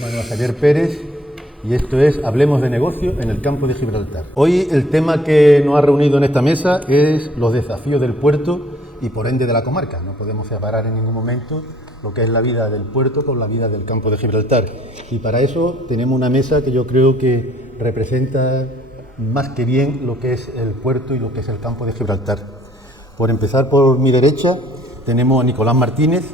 Manuel Javier Pérez y esto es Hablemos de Negocio en el Campo de Gibraltar. Hoy el tema que nos ha reunido en esta mesa es los desafíos del puerto y por ende de la comarca. No podemos separar en ningún momento lo que es la vida del puerto con la vida del Campo de Gibraltar. Y para eso tenemos una mesa que yo creo que representa más que bien lo que es el puerto y lo que es el Campo de Gibraltar. Por empezar por mi derecha tenemos a Nicolás Martínez.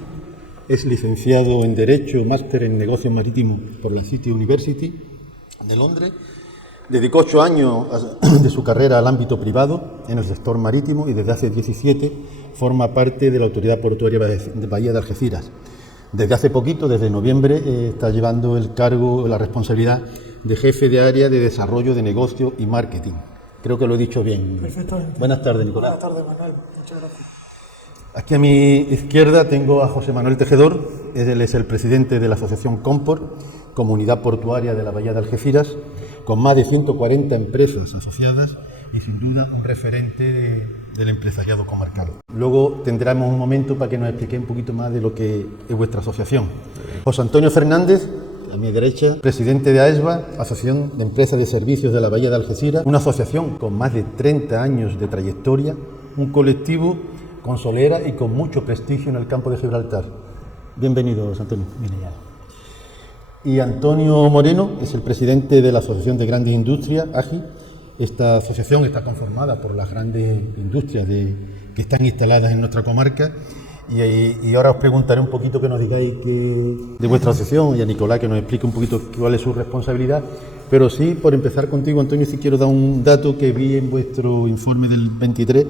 Es licenciado en Derecho, máster en Negocios Marítimos por la City University de Londres. Dedicó 8 años de su carrera al ámbito privado en el sector marítimo y desde hace 17 forma parte de la Autoridad Portuaria de Bahía de Algeciras. Desde hace poquito, desde noviembre, está llevando el cargo, la responsabilidad de jefe de área de desarrollo de negocio y marketing. Creo que lo he dicho bien. Perfectamente. Buenas tardes, Nicolás. Buenas tardes, Manuel. Muchas gracias. Aquí a mi izquierda tengo a José Manuel Tejedor. Él es el presidente de la Asociación Compor, Comunidad Portuaria de la Bahía de Algeciras, con más de 140 empresas asociadas y sin duda un referente del empresariado comarcal. Luego tendremos un momento para que nos explique un poquito más de lo que es vuestra asociación. José Antonio Fernández, a mi derecha, presidente de AESBA, Asociación de Empresas de Servicios de la Bahía de Algeciras, una asociación con más de 30 años de trayectoria, un colectivo con solera y con mucho prestigio en el Campo de Gibraltar. Bienvenido, José Antonio. Y Antonio Moreno es el presidente de la Asociación de Grandes Industrias, AGI. Esta asociación está conformada por las grandes industrias que están instaladas en nuestra comarca. Y ahora os preguntaré un poquito que nos digáis de vuestra asociación y a Nicolás que nos explique un poquito cuál es su responsabilidad. Pero sí, por empezar contigo, Antonio, sí quiero dar un dato que vi en vuestro informe del 23,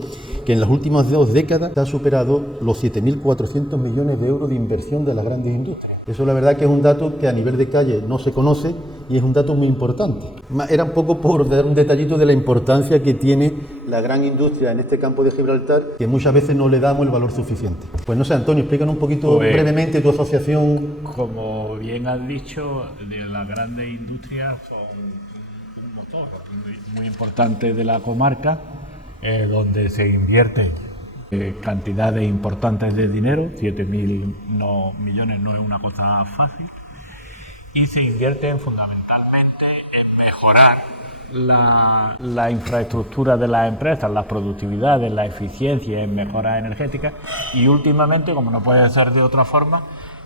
que en las últimas 2 décadas se ha superado los 7.400 millones de euros de inversión de las grandes industrias. Eso la verdad que es un dato que a nivel de calle no se conoce y es un dato muy importante. Era un poco por dar un detallito de la importancia que tiene la gran industria en este Campo de Gibraltar, que muchas veces no le damos el valor suficiente. Pues no sé, Antonio, explícanos un poquito brevemente tu asociación. Como bien has dicho, de las grandes industrias son un motor muy importante de la comarca, donde se invierte cantidades importantes de dinero, 7.000 millones no es una cosa fácil, y se invierten fundamentalmente en mejorar la infraestructura de las empresas, las productividades, la eficiencia, en mejoras energéticas y últimamente, como no puede ser de otra forma,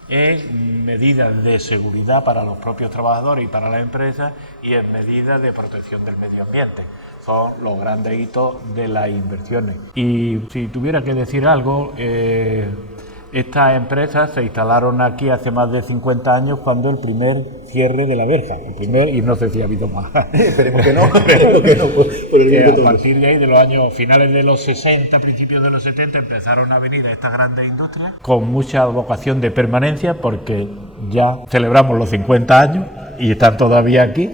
en medidas de seguridad para los propios trabajadores y para las empresas y en medidas de protección del medio ambiente. Son los grandes hitos de las inversiones. Y si tuviera que decir algo, estas empresas se instalaron aquí hace más de 50 años cuando el primer cierre de la verja, y no sé si ha habido más. Esperemos que no, esperemos que no. Por el Que a partir de ahí, de los años finales de los 60, principios de los 70, empezaron a venir estas grandes industrias con mucha vocación de permanencia, porque ya celebramos los 50 años y están todavía aquí,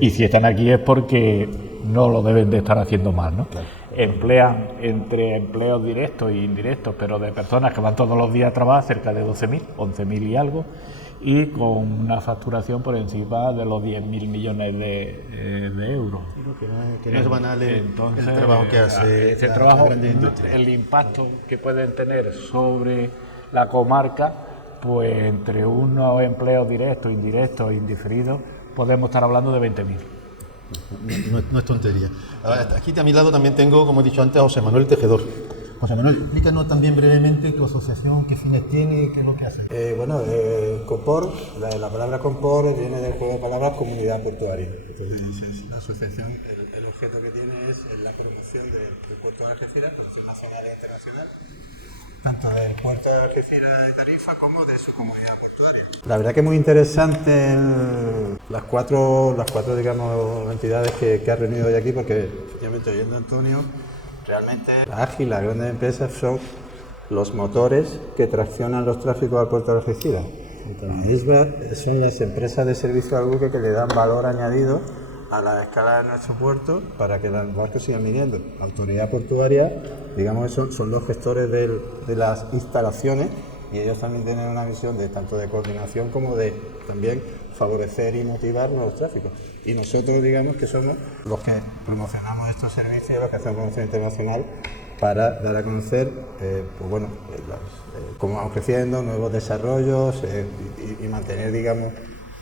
y si están aquí es porque no lo deben de estar haciendo mal, ¿no? Claro. Emplean entre empleos directos e indirectos, pero de personas que van todos los días a trabajar, cerca de 12.000, 11.000 y algo, y con una facturación por encima de los 10.000 millones de euros. Que no es banal Entonces, el trabajo que hace ese la trabajo, grande industria. el impacto que pueden tener sobre la comarca, pues entre unos empleos directos, indirectos e indiferidos, podemos estar hablando de 20.000. No es tontería. Aquí a mi lado también tengo, como he dicho antes, a José Manuel Tejedor. José Manuel, explícanos también brevemente tu asociación, qué fines tiene, qué es lo que hace. Compor, la palabra Compor viene del juego de palabras comunidad portuaria. Entonces, la asociación, el objeto que tiene es la promoción del puerto de Algeciras, promoción nacional e internacional, tanto del puerto de Algeciras de Tarifa como de su comunidad portuaria. La verdad que es muy interesante las cuatro digamos, entidades que ha reunido hoy aquí, porque efectivamente, oyendo a Antonio, realmente la AGI, las grandes empresas, son los motores que traccionan los tráficos al puerto de Algeciras. La ESBA son las empresas de servicio al buque que le dan valor añadido a la escala de nuestro puerto para que los barcos sigan viniendo. La autoridad portuaria, digamos, son los gestores de las instalaciones, y ellos también tienen una visión tanto de coordinación como de también favorecer y motivar nuevos tráficos. Y nosotros, digamos, que somos los que promocionamos estos servicios, los que hacemos promoción internacional para dar a conocer cómo vamos creciendo, nuevos desarrollos y mantener, digamos,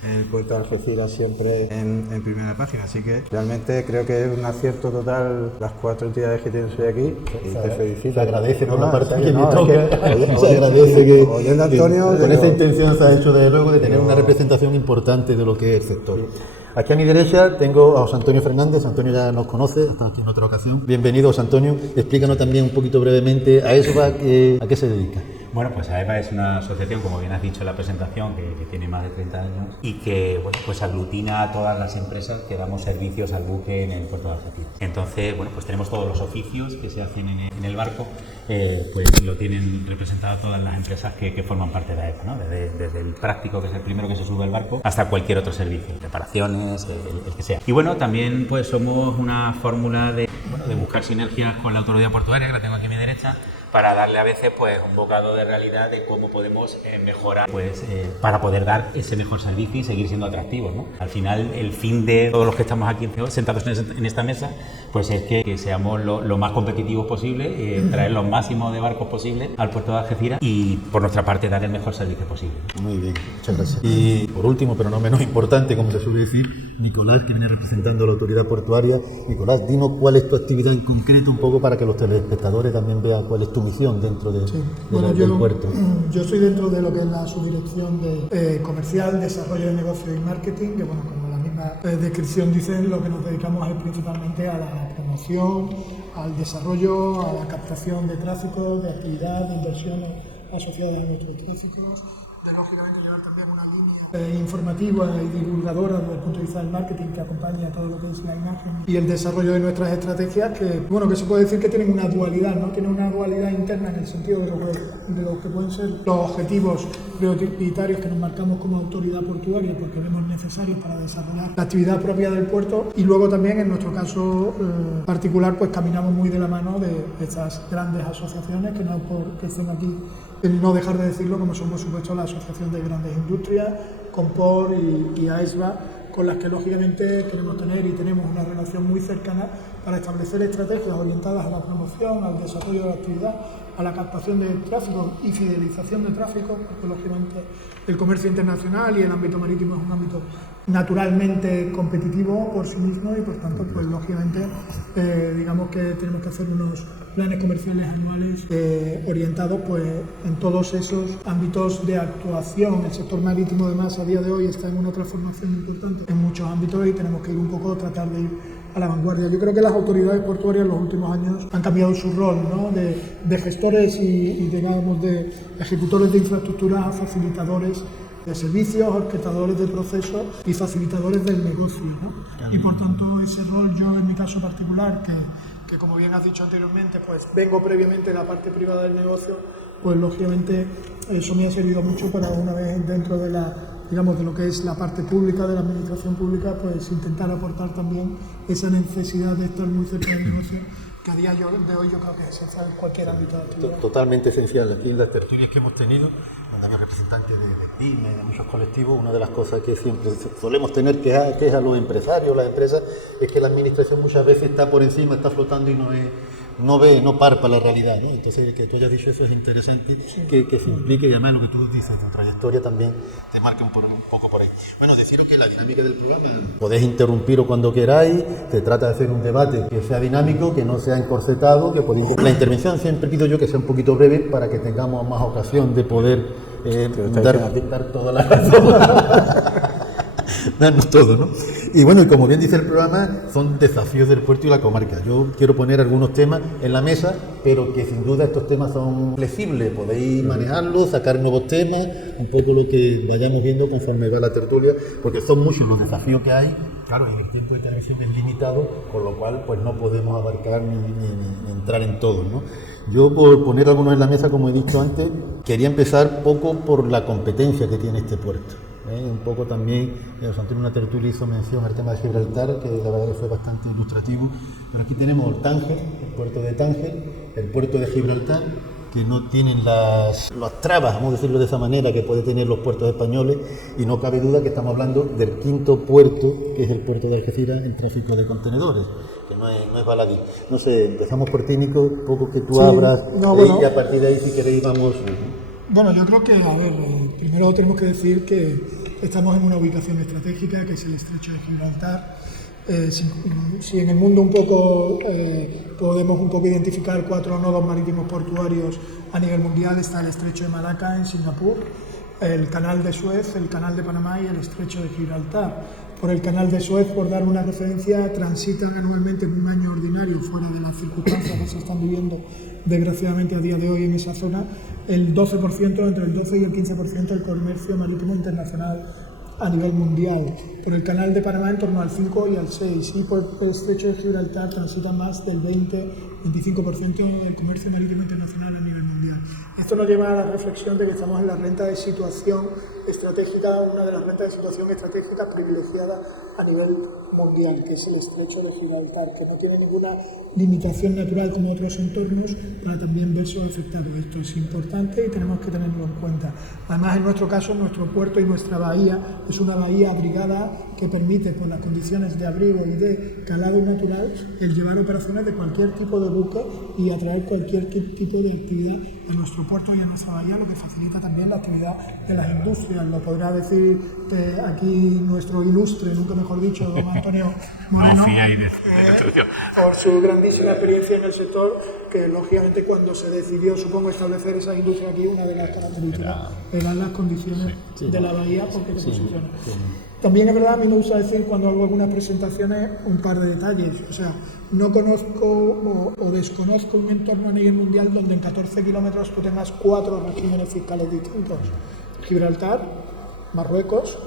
el puerto de Algeciras siempre en primera página, así que realmente creo que es un acierto total las 4 entidades que tienes hoy aquí y te felicito. Se agradece por la parte o sea, que me no, toca, es que, se agradece que oyendo a Antonio, con digo, esa intención se ha hecho desde luego de tener una representación importante de lo que es el sector. Aquí a mi derecha tengo a José Antonio Fernández. Antonio ya nos conoce, ha estado aquí en otra ocasión. Bienvenido, José Antonio. Explícanos también un poquito brevemente a ESBA, ¿a qué se dedica? Bueno, pues AEVA es una asociación, como bien has dicho en la presentación, que tiene más de 30 años y que bueno, pues aglutina a todas las empresas que damos servicios al buque en el puerto de Algeciras. Entonces, bueno, pues tenemos todos los oficios que se hacen en el barco, pues lo tienen representado todas las empresas que forman parte de AEVA, ¿no? Desde el práctico, que es el primero que se sube al barco, hasta cualquier otro servicio, reparaciones, el que sea. Y bueno, también pues somos una fórmula de buscar sinergias con la autoridad portuaria, que la tengo aquí a mi derecha, para darle a veces pues un bocado de realidad de cómo podemos mejorar para poder dar ese mejor servicio y seguir siendo atractivos, ¿no? Al final, el fin de todos los que estamos aquí sentados en esta mesa pues es que seamos lo más competitivos posible, traer los máximos de barcos posibles al puerto de Algeciras y por nuestra parte dar el mejor servicio posible. Muy bien, muchas gracias. Y por último, pero no menos importante, como se suele decir, Nicolás, que viene representando a la autoridad portuaria. Nicolás, dinos cuál es tu actividad en concreto un poco para que los telespectadores también vean cuál es tu misión dentro del puerto. Yo estoy dentro de lo que es la subdirección de comercial, desarrollo de negocio y marketing, que bueno, como la misma descripción dice, lo que nos dedicamos es principalmente a la promoción, al desarrollo, a la captación de tráfico, de actividad, de inversiones asociadas a nuestros tráficos, de lógicamente llevar también una línea informativa y divulgadora desde el punto de vista del marketing que acompaña todo lo que es la imagen y el desarrollo de nuestras estrategias que se puede decir que tienen una dualidad, ¿no? Tienen una dualidad interna en el sentido de lo que pueden ser los objetivos prioritarios que nos marcamos como autoridad portuaria porque vemos necesarios para desarrollar la actividad propia del puerto y luego también en nuestro caso particular pues caminamos muy de la mano de estas grandes asociaciones que no porque estén aquí no dejar de decirlo, como son por supuesto la Asociación de Grandes Industrias, Compor y AESBA, con las que lógicamente queremos tener y tenemos una relación muy cercana para establecer estrategias orientadas a la promoción, al desarrollo de la actividad, a la captación de tráfico y fidelización de tráfico, porque lógicamente el comercio internacional y el ámbito marítimo es un ámbito naturalmente competitivo por sí mismo y por tanto pues lógicamente digamos que tenemos que hacer unos planes comerciales anuales orientados pues en todos esos ámbitos de actuación. El sector marítimo además a día de hoy está en una transformación importante en muchos ámbitos y tenemos que ir un poco tratar de ir a la vanguardia. Yo creo que las autoridades portuarias en los últimos años han cambiado su rol, ¿no? de gestores y digamos de ejecutores de infraestructura a facilitadores de servicios, orquestadores de procesos y facilitadores del negocio, ¿no? Y por tanto ese rol yo en mi caso particular que como bien has dicho anteriormente pues vengo previamente de la parte privada del negocio pues lógicamente eso me ha servido mucho para una vez dentro de de lo que es la parte pública, de la administración pública, pues intentar aportar también esa necesidad de estar muy cerca del negocio, que a día de hoy yo creo que es esencial en cualquier ámbito de actividad. Totalmente esencial. Aquí en las tertulias que hemos tenido, donde había representantes de PYME, de muchos colectivos, una de las cosas que siempre solemos tener que es a los empresarios, las empresas, es que la administración muchas veces está por encima, está flotando y no parpa la realidad, ¿no? Entonces, que tú hayas dicho eso es interesante, sí. que se implique y además lo que tú dices, tu trayectoria también te marca un poco por ahí. Bueno, deciros que la dinámica del programa, podéis interrumpir cuando queráis, se trata de hacer un debate que sea dinámico, que no sea encorsetado, que podéis... La intervención siempre pido yo que sea un poquito breve para que tengamos más ocasión de poder dar toda la razón. Darnos todo, ¿no? Y bueno, y como bien dice el programa, son desafíos del puerto y la comarca. Yo quiero poner algunos temas en la mesa, pero que sin duda estos temas son flexibles, podéis manejarlos, sacar nuevos temas, un poco lo que vayamos viendo conforme va la tertulia, porque son muchos los desafíos que hay. Claro, y el tiempo de televisión es limitado, con lo cual pues no podemos abarcar ni entrar en todos, ¿no? Yo, por poner algunos en la mesa, como he dicho antes, quería empezar poco por la competencia que tiene este puerto. Un poco también, Antonio en una tertulia hizo mención al tema de Gibraltar, que la verdad fue bastante ilustrativo, pero aquí tenemos Tánger, el puerto de Tánger, el puerto de Gibraltar, que no tienen las trabas, vamos a decirlo de esa manera, que puede tener los puertos españoles, y no cabe duda que estamos hablando del quinto puerto, que es el puerto de Algeciras, en tráfico de contenedores, que no es baladí. No sé, empezamos por ti, Nico, un poco que tú abras, y a partir de ahí, si queréis, vamos... Bueno, yo creo que, a ver, primero tenemos que decir que estamos en una ubicación estratégica que es el estrecho de Gibraltar. Si en el mundo un poco podemos un poco identificar 4 nodos marítimos portuarios a nivel mundial, está el estrecho de Malaca en Singapur, el canal de Suez, el canal de Panamá y el estrecho de Gibraltar. Por el canal de Suez, por dar una referencia, transitan anualmente en un año ordinario, fuera de las circunstancias que se están viviendo desgraciadamente a día de hoy en esa zona, el 12%, entre el 12 y el 15% del comercio marítimo internacional a nivel mundial. Por el canal de Panamá en torno al 5 y al 6, y por el estrecho de Gibraltar transita más del 20-25% del comercio marítimo internacional a nivel mundial. Esto nos lleva a la reflexión de que estamos en la renta de situación estratégica, una de las rentas de situación estratégicas privilegiadas a nivel mundial, que es el estrecho de Gibraltar, que no tiene ninguna limitación natural como otros entornos para también verse afectados. Esto es importante y tenemos que tenerlo en cuenta. Además, en nuestro caso, nuestro puerto y nuestra bahía es una bahía abrigada que permite, por las condiciones de abrigo y de calado natural, el llevar operaciones de cualquier tipo de buque y atraer cualquier tipo de actividad a nuestro puerto y a nuestra bahía, lo que facilita también la actividad de las industrias. Lo podrá decir aquí nuestro ilustre, nunca mejor dicho, don Antonio Moreno, por su grandísima experiencia en el sector, que lógicamente cuando se decidió, supongo, establecer esa industria aquí, una de las características eran las condiciones de la bahía, porque te posiciona. También es verdad, a mí me gusta decir cuando hago algunas presentaciones un par de detalles. O sea, no conozco o desconozco un entorno a nivel mundial donde en 14 kilómetros tú tengas 4 regímenes fiscales distintos. Gibraltar, Marruecos,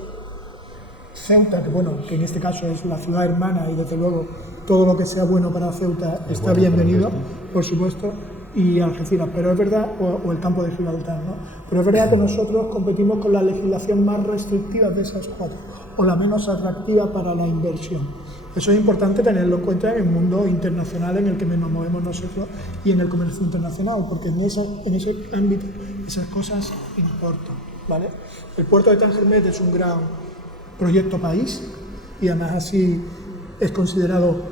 Ceuta, que en este caso es la ciudad hermana y desde luego todo lo que sea bueno para Ceuta está bienvenido, por supuesto, y Algeciras, pero es verdad, o el campo de Gibraltar, ¿no? Pero es verdad que nosotros competimos con la legislación más restrictiva de esas 4, o la menos atractiva para la inversión. Eso es importante tenerlo en cuenta en el mundo internacional en el que nos movemos nosotros y en el comercio internacional, porque en ese ámbito esas cosas importan, ¿vale? El puerto de Tanger-Med es un gran proyecto país y además así es considerado,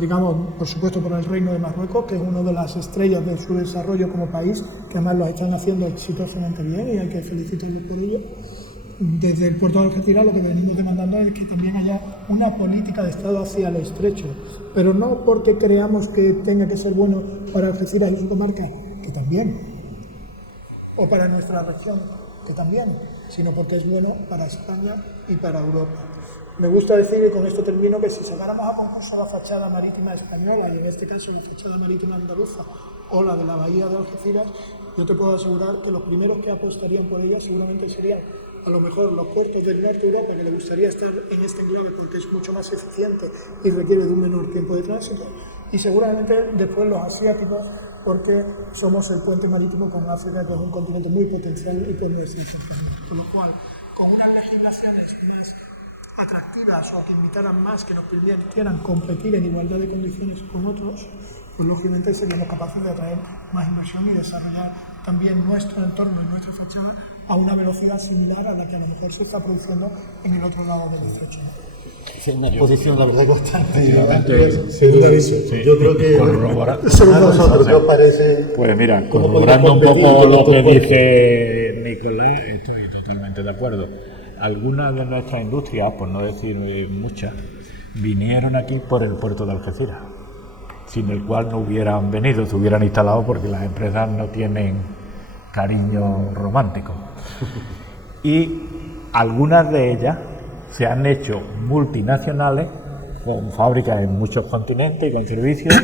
digamos, por supuesto por el Reino de Marruecos, que es una de las estrellas de su desarrollo como país, que además lo están haciendo exitosamente bien y hay que felicitarlos por ello. Desde el puerto de Algeciras lo que venimos demandando es que también haya una política de Estado hacia el estrecho, pero no porque creamos que tenga que ser bueno para Algeciras y su comarca, que también, o para nuestra región, que también, sino porque es bueno para España y para Europa. Me gusta decir, y con esto termino, que si sacáramos a concurso la fachada marítima española, y en este caso la fachada marítima andaluza o la de la bahía de Algeciras, yo te puedo asegurar que los primeros que apostarían por ella seguramente serían a lo mejor los puertos del norte de Europa, que les gustaría estar en este enclave porque es mucho más eficiente y requiere de un menor tiempo de tránsito, y seguramente después los asiáticos, porque somos el puente marítimo con África, que es un continente muy potencial y por nuestra cercanía. Con lo cual, con unas legislaciones más atractivas o que invitaran más, que nos permitieran competir en igualdad de condiciones con otros, pues lógicamente seríamos capaces de atraer más inversión y desarrollar también nuestro entorno y nuestra fachada a una velocidad similar a la que a lo mejor se está produciendo en el otro lado del estrecho. Sí, una exposición, la verdad, constante. Yo creo que a nosotros, ¿qué os parece? Pues mira, corroborando un poco lo que dice Nicolás, estoy totalmente de acuerdo. Algunas de nuestras industrias, por no decir muchas, vinieron aquí por el puerto de Algeciras, sin el cual no hubieran venido, se hubieran instalado porque las empresas no tienen cariño romántico. Y algunas de ellas se han hecho multinacionales con fábricas en muchos continentes y con servicios,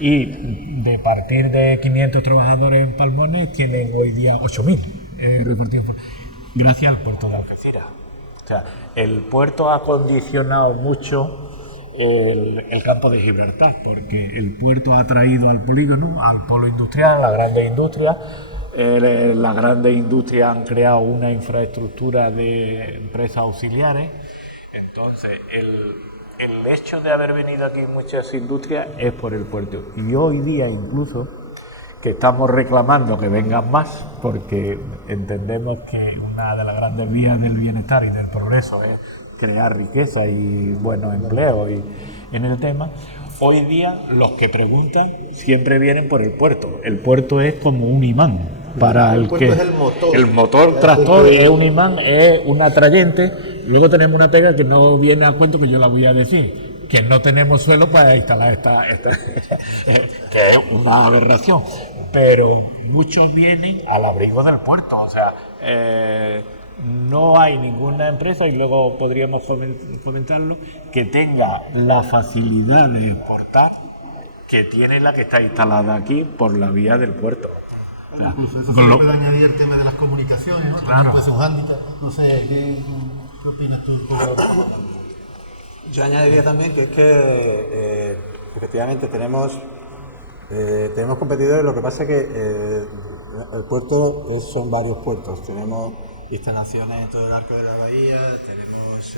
y de partir de 500 trabajadores en Palmones tienen hoy día 8.000 repartidos gracias al puerto de Algeciras. O sea, el puerto ha condicionado mucho el campo de Gibraltar, porque el puerto ha traído al polígono, al polo industrial, a las grandes industrias. Las grandes industrias han creado una infraestructura de empresas auxiliares. Entonces, el hecho de haber venido aquí muchas industrias es por el puerto. Y hoy día incluso que estamos reclamando que vengan más, porque entendemos que una de las grandes vías del bienestar y del progreso es crear riqueza y buenos empleos y en el tema. Hoy día los que preguntan siempre vienen por el puerto. El puerto es como un imán. para el puerto que es el motor. el motor tractor es un imán, es un atrayente. Luego tenemos una pega que no viene a cuento, que yo la voy a decir, que no tenemos suelo para instalar esta que es una aberración, pero muchos vienen al abrigo del puerto, o sea, no hay ninguna empresa, y luego podríamos comentarlo, que tenga la facilidad de exportar que tiene la que está instalada aquí por la vía del puerto. Eso puede añadir el tema de las comunicaciones, ¿no? Claro. Pues un hándicap. No sé, ¿qué opinas tú? Yo añadiría también que es que efectivamente tenemos competidores, lo que pasa es que el puerto son varios puertos, tenemos instalaciones en todo el arco de la bahía, tenemos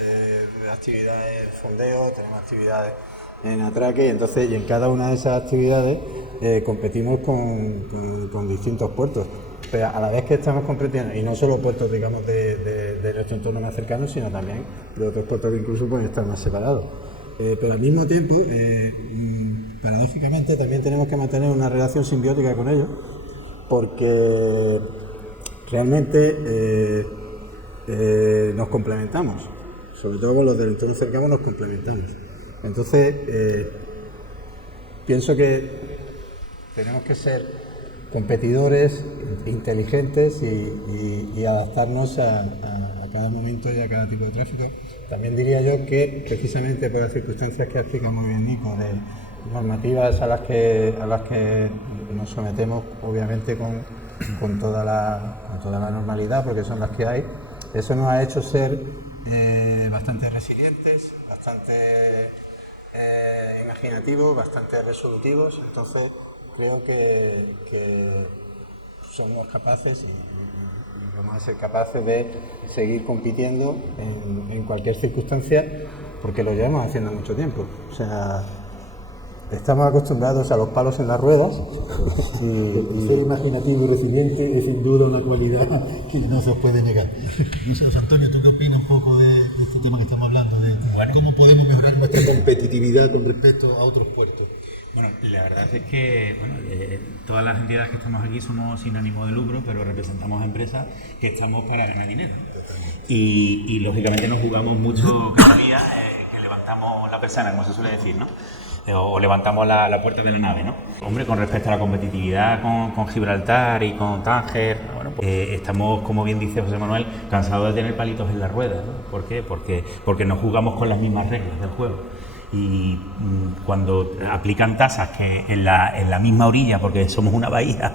actividades en fondeo, tenemos actividades en atraque, y en cada una de esas actividades competimos con distintos puertos. Pero a la vez que estamos compitiendo, y no solo puertos, digamos, de nuestro entorno más cercano, sino también de otros puertos que incluso pueden estar más separados. Pero al mismo tiempo, paradójicamente, también tenemos que mantener una relación simbiótica con ellos, porque realmente nos complementamos, sobre todo con los del entorno cercano nos complementamos. Entonces, pienso que tenemos que ser competidores inteligentes y adaptarnos a cada momento y a cada tipo de tráfico. También diría yo que precisamente por las circunstancias que explica muy bien Nico, de normativas a las que nos sometemos, obviamente con toda la normalidad, porque son las que hay, eso nos ha hecho ser bastante resilientes, bastante imaginativos, bastante resolutivos. Entonces creo que somos capaces y vamos a ser capaces de seguir compitiendo en cualquier circunstancia, porque lo llevamos haciendo mucho tiempo. O sea, estamos acostumbrados a los palos en las ruedas y ser imaginativo y resiliente es sin duda una cualidad que no se os puede negar. José Antonio, ¿tú qué opinas un poco de este tema que estamos hablando? De cómo podemos mejorar nuestra competitividad con respecto a otros puertos. Bueno, la verdad es que todas las entidades que estamos aquí somos sin ánimo de lucro, pero representamos a empresas que estamos para ganar dinero. Y lógicamente nos jugamos mucho cada día que levantamos la persiana, como se suele decir, ¿no? O levantamos la puerta de la nave, ¿no? Hombre, con respecto a la competitividad con Gibraltar y con Tánger, bueno, pues, estamos, como bien dice José Manuel, cansados de tener palitos en las ruedas, ¿no? ¿Por qué? Porque no jugamos con las mismas reglas del juego. Y cuando aplican tasas que en la misma orilla, porque somos una bahía,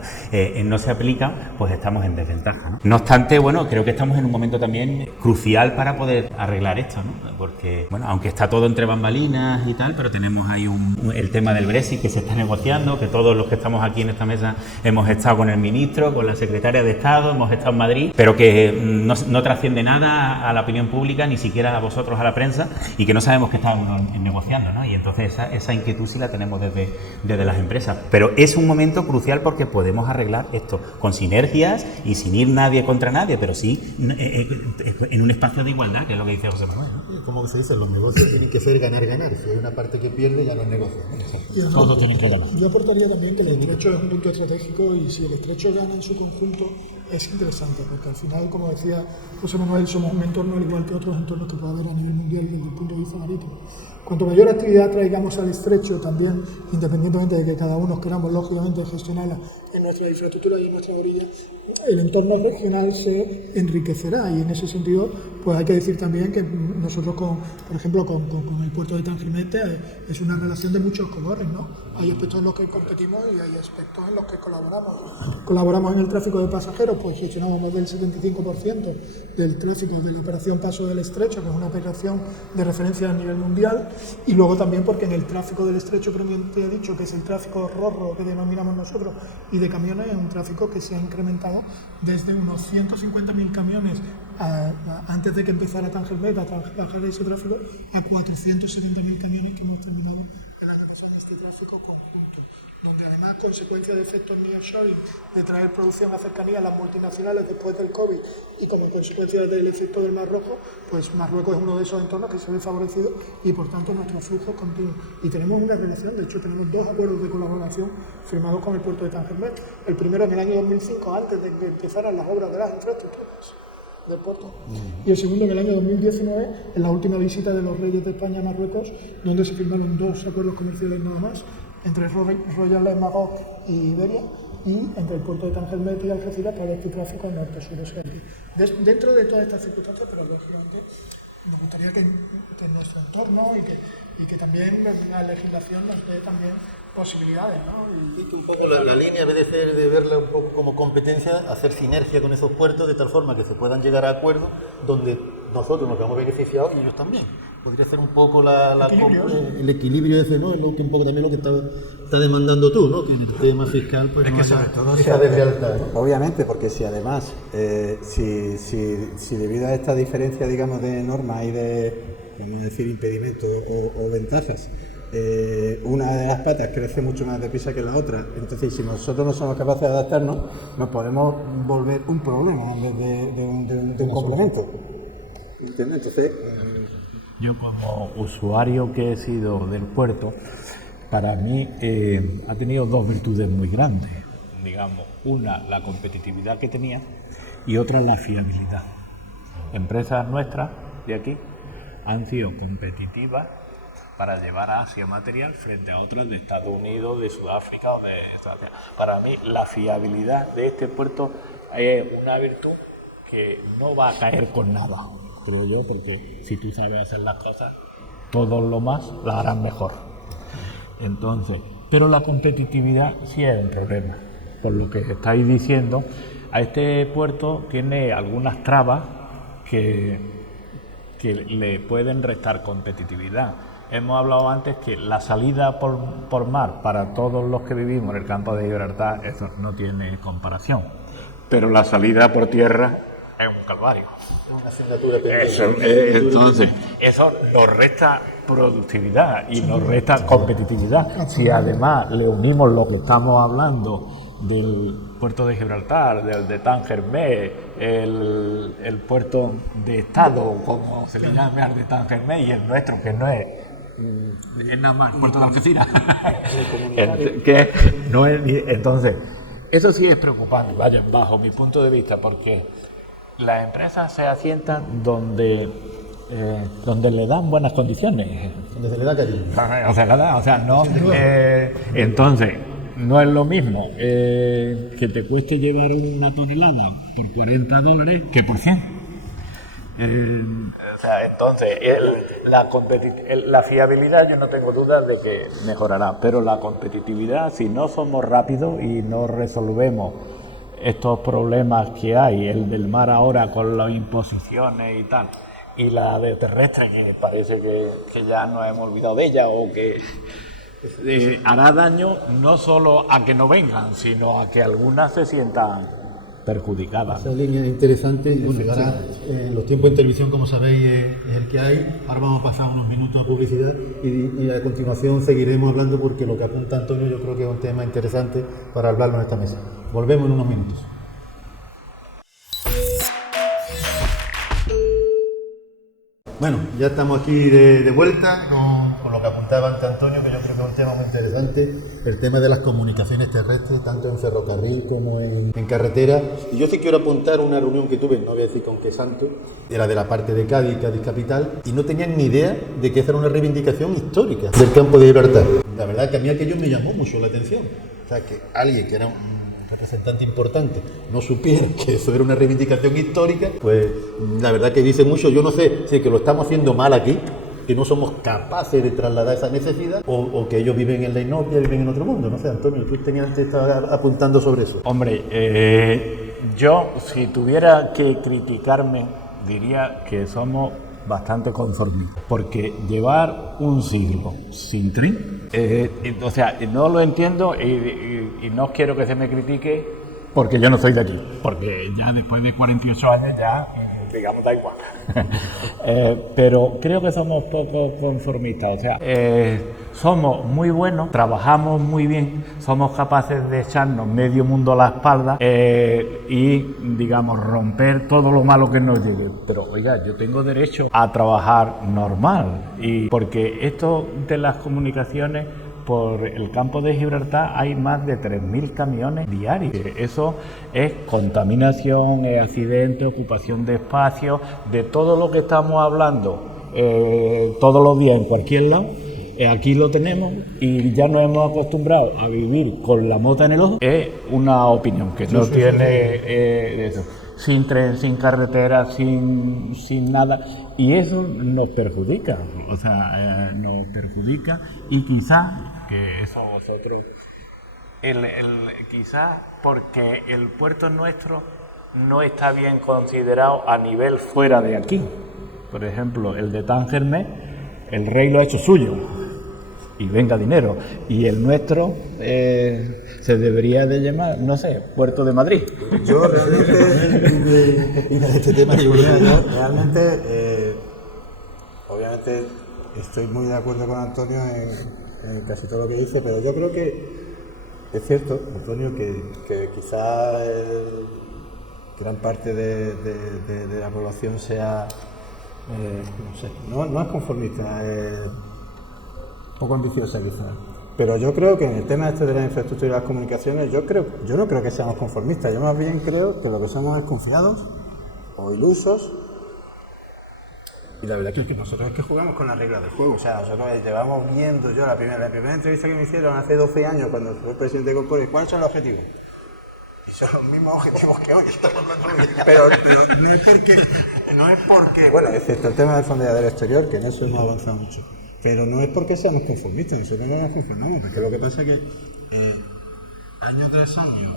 no se aplican, pues estamos en desventaja, ¿no? No obstante, bueno, creo que estamos en un momento también crucial para poder arreglar esto, ¿no? Porque, bueno, aunque está todo entre bambalinas y tal, pero tenemos ahí el tema del Brexit que se está negociando, que todos los que estamos aquí en esta mesa hemos estado con el ministro, con la secretaria de Estado, hemos estado en Madrid, pero que no trasciende nada a la opinión pública, ni siquiera a vosotros, a la prensa, y que no sabemos que estamos negociando, ¿no? Y entonces esa inquietud sí la tenemos desde las empresas. Pero es un momento crucial porque podemos arreglar esto con sinergias y sin ir nadie contra nadie, pero sí en un espacio de igualdad, que es lo que dice José Manuel, ¿no? Como se dice, los negocios tienen que ser ganar-ganar. Si hay una parte que pierde, ya no es negocio, ¿no? Todos tienen que ganar. Yo aportaría también que el estrecho es un punto estratégico, y si el estrecho gana en su conjunto es interesante, porque al final, como decía José Manuel, somos un entorno al igual que otros entornos que puede haber a nivel mundial desde el punto de vista marítimo. Cuanto mayor actividad traigamos al estrecho, también, independientemente de que cada uno queramos lógicamente gestionarla en nuestra infraestructura y en nuestras orillas, el entorno regional se enriquecerá, y en ese sentido pues hay que decir también que nosotros por ejemplo con el puerto de Tánger es una relación de muchos colores, ¿no? Hay aspectos en los que competimos y hay aspectos en los que colaboramos en el tráfico de pasajeros, pues gestionamos más del 75% del tráfico de la operación Paso del Estrecho, que es una operación de referencia a nivel mundial, y luego también porque en el tráfico del Estrecho, previamente he dicho, que es el tráfico RoRo que denominamos nosotros, y de camiones, es un tráfico que se ha incrementado desde unos 150.000 camiones antes de que empezara Tánger Med a trabajar ese tráfico, a 470.000 camiones que hemos terminado el año pasado en este tráfico conjunto. donde además, consecuencia de efectos nearshoring, de traer producción a cercanía a las multinacionales después del COVID y como consecuencia del efecto del Mar Rojo, pues Marruecos es uno de esos entornos que se ve favorecido y por tanto nuestro flujo continúa. Y tenemos una relación, de hecho tenemos 2 acuerdos de colaboración firmados con el puerto de Tanger-Med. El primero en el año 2005, antes de que empezaran las obras de las infraestructuras del puerto, y el segundo en el año 2019, en la última visita de los reyes de España a Marruecos, donde se firmaron 2 acuerdos comerciales nada más, entre Royal Air Maroc y Iberia, y entre el puerto de Tanger-Med y Algeciras para este tráfico norte-sur. O sea, dentro de todas estas circunstancias, pero lógicamente nos gustaría que nuestro entorno y que también la legislación nos dé también posibilidades, ¿no? Y que un poco la línea, en vez de verla un poco como competencia, hacer sinergia con esos puertos de tal forma que se puedan llegar a acuerdos donde nosotros nos veamos beneficiados y ellos también. Podría ser un poco el equilibrio ese, ¿no? Lo que un poco también lo que está demandando tú, ¿no? Que en el tema fiscal pues es no que haya sobre todo esa deslealtad, ¿no? Obviamente, porque si además, si debido a esta diferencia, digamos, de normas y de, vamos a decir, impedimentos o ventajas, una de las patas crece mucho más deprisa que la otra, entonces si nosotros no somos capaces de adaptarnos, nos podemos volver un problema en vez de un complemento. ¿Entiendes? Entonces, yo como usuario que he sido del puerto, para mí ha tenido 2 virtudes muy grandes, digamos, una la competitividad que tenía y otra la fiabilidad. Empresas nuestras de aquí han sido competitivas para llevar a Asia material frente a otras de Estados Unidos, de Sudáfrica o de Australia. Para mí la fiabilidad de este puerto es una virtud que no va a caer con nada, creo yo, porque si tú sabes hacer las cosas, todos lo más las harán mejor. Entonces, pero la competitividad sí es un problema. Por lo que estáis diciendo, a este puerto tiene algunas trabas que le pueden restar competitividad. Hemos hablado antes que la salida por mar para todos los que vivimos en el campo de Gibraltar, eso no tiene comparación. Pero la salida por tierra es un calvario. Una asignatura pendiente. Entonces, eso nos resta productividad y nos resta competitividad. Si además le unimos lo que estamos hablando del puerto de Gibraltar, del de Tanger-Med, el puerto de Estado, como se le llama, el de Tanger-Med, y el nuestro, que no es nada más el puerto de Algeciras. Que no es, entonces, eso sí es preocupante, vaya, bajo mi punto de vista, porque las empresas se asientan donde le dan buenas condiciones. Donde se le da cariño. Entonces, no es lo mismo que te cueste llevar una tonelada por $40 que por 100. Entonces, la fiabilidad yo no tengo dudas de que mejorará, pero la competitividad, si no somos rápidos y no resolvemos estos problemas que hay, el del mar ahora con las imposiciones y tal, y la de terrestre, que parece que ya nos hemos olvidado de ella, o que hará daño no solo a que no vengan, sino a que algunas se sientan perjudicadas. Esa línea es interesante. Y bueno, ahora los tiempos de televisión, como sabéis, es el que hay. Ahora vamos a pasar unos minutos a publicidad y a continuación seguiremos hablando, porque lo que apunta Antonio yo creo que es un tema interesante para hablarlo en esta mesa. Volvemos en unos minutos. Bueno, ya estamos aquí de vuelta con lo que apuntaba antes Antonio, que yo creo que es un tema muy interesante, el tema de las comunicaciones terrestres, tanto en ferrocarril como en carretera. Y yo sí quiero apuntar una reunión que tuve, no voy a decir con qué santo, era de la parte de Cádiz capital, y no tenían ni idea de que esa era una reivindicación histórica del campo de Gibraltar. La verdad que a mí aquello me llamó mucho la atención. O sea, que alguien que era un representante importante no supiera que eso era una reivindicación histórica, pues la verdad que dice mucho. Yo no sé si es que lo estamos haciendo mal aquí, que no somos capaces de trasladar esa necesidad, o que ellos viven en la inopia, viven en otro mundo. No sé, Antonio, tú te estabas apuntando sobre eso. Hombre, yo si tuviera que criticarme diría que somos bastante conformistas, porque llevar un siglo sin tren, o sea, no lo entiendo y no quiero que se me critique porque yo no soy de aquí, porque ya después de 48 años ya, digamos, da igual. Pero creo que somos poco conformistas, o sea, somos muy buenos, trabajamos muy bien, somos capaces de echarnos medio mundo a la espalda y, digamos, romper todo lo malo que nos llegue. Pero, oiga, yo tengo derecho a trabajar normal, y porque esto de las comunicaciones, por el campo de Gibraltar hay más de 3.000 camiones diarios. Eso es contaminación, es accidente, ocupación de espacio, de todo lo que estamos hablando todos los días en cualquier lado. Aquí lo tenemos y ya nos hemos acostumbrado a vivir con la mota en el ojo. Es una opinión que no tiene eso. Sin tren, sin carretera, sin nada, y eso nos perjudica, o sea, nos perjudica, y quizás, que eso vosotros, quizás porque el puerto nuestro no está bien considerado a nivel fuera de aquí. Por ejemplo, el de Tanger-Mes, el rey lo ha hecho suyo, y venga dinero, y el nuestro se debería de llamar, no sé, Puerto de Madrid. Yo realmente, este tema realmente, obviamente estoy muy de acuerdo con Antonio en casi todo lo que dice, pero yo creo que es cierto, Antonio, que quizás gran parte de la población sea, no sé, no es conformista, poco ambiciosa quizás. Pero yo creo que en el tema este de la infraestructura y las comunicaciones, yo no creo que seamos conformistas, yo más bien creo que lo que somos es confiados o ilusos. Y la verdad que es que nosotros es que jugamos con las reglas del juego. O sea, nosotros llevamos viendo, yo la primera entrevista que me hicieron hace 12 años cuando fui presidente de Compor, ¿cuáles son los objetivos? Y son los mismos objetivos que hoy. Pero no es porque, bueno, excepto el tema del fondeadero exterior, que en eso hemos avanzado mucho. Pero no es porque seamos conformistas, nosotros no nos conformamos, porque lo que pasa es que año tras año,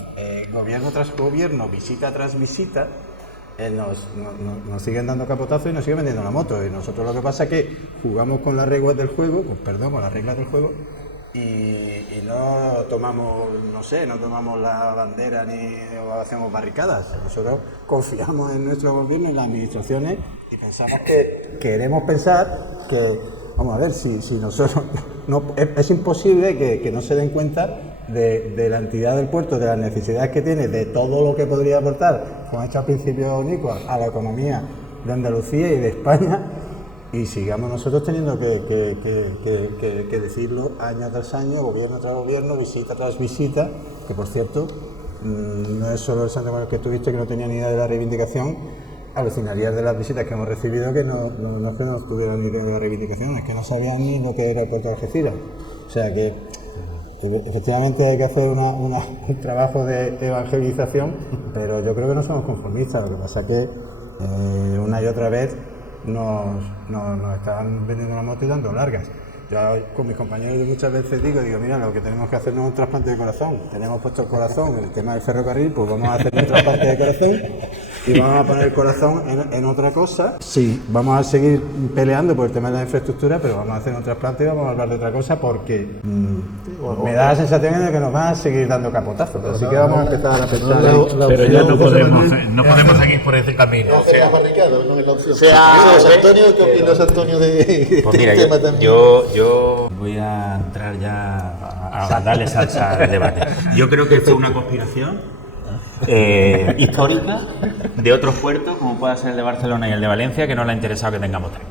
gobierno tras gobierno, visita tras visita, nos siguen dando capotazos y nos siguen vendiendo la moto. Y nosotros lo que pasa es que jugamos con las reglas del juego, con las reglas del juego, y no tomamos, no sé, no tomamos la bandera ni hacemos barricadas. Nosotros confiamos en nuestro gobierno y en las administraciones y pensamos que queremos pensar que, vamos a ver, si nosotros es imposible que no se den cuenta de la entidad del puerto, de las necesidades que tiene, de todo lo que podría aportar, como ha hecho al principio Nico, a la economía de Andalucía y de España, y sigamos nosotros teniendo que decirlo año tras año, gobierno tras gobierno, visita tras visita, que por cierto, no es solo el Santa Manuel que estuviste, que no tenía ni idea de la reivindicación, alucinarías de las visitas que hemos recibido que no es que no estuvieran ni con la reivindicación, es que no sabían ni lo que era el puerto de Algeciras. O sea que efectivamente hay que hacer un trabajo de evangelización, pero yo creo que no somos conformistas. Lo que pasa es que una y otra vez nos estaban vendiendo la moto y dando largas. Yo con mis compañeros muchas veces digo, mira, lo que tenemos que hacer no es un trasplante de corazón. Tenemos puesto el corazón en el tema del ferrocarril, pues vamos a hacer un trasplante de corazón y vamos a poner el corazón en otra cosa. Sí, vamos a seguir peleando por el tema de la infraestructura, pero vamos a hacer un trasplante y vamos a hablar de otra cosa porque me da la sensación de que nos van a seguir dando capotazos. Así que vamos a empezar a pensar. Pero ya no podemos seguir por ese camino. Antonio, ¿qué opinas, Antonio, de pues mira, tema también? Yo voy a entrar ya a darle salsa al debate. Yo creo que fue una conspiración histórica de otros puertos, como pueda ser el de Barcelona y el de Valencia, que no le ha interesado que tengamos tren.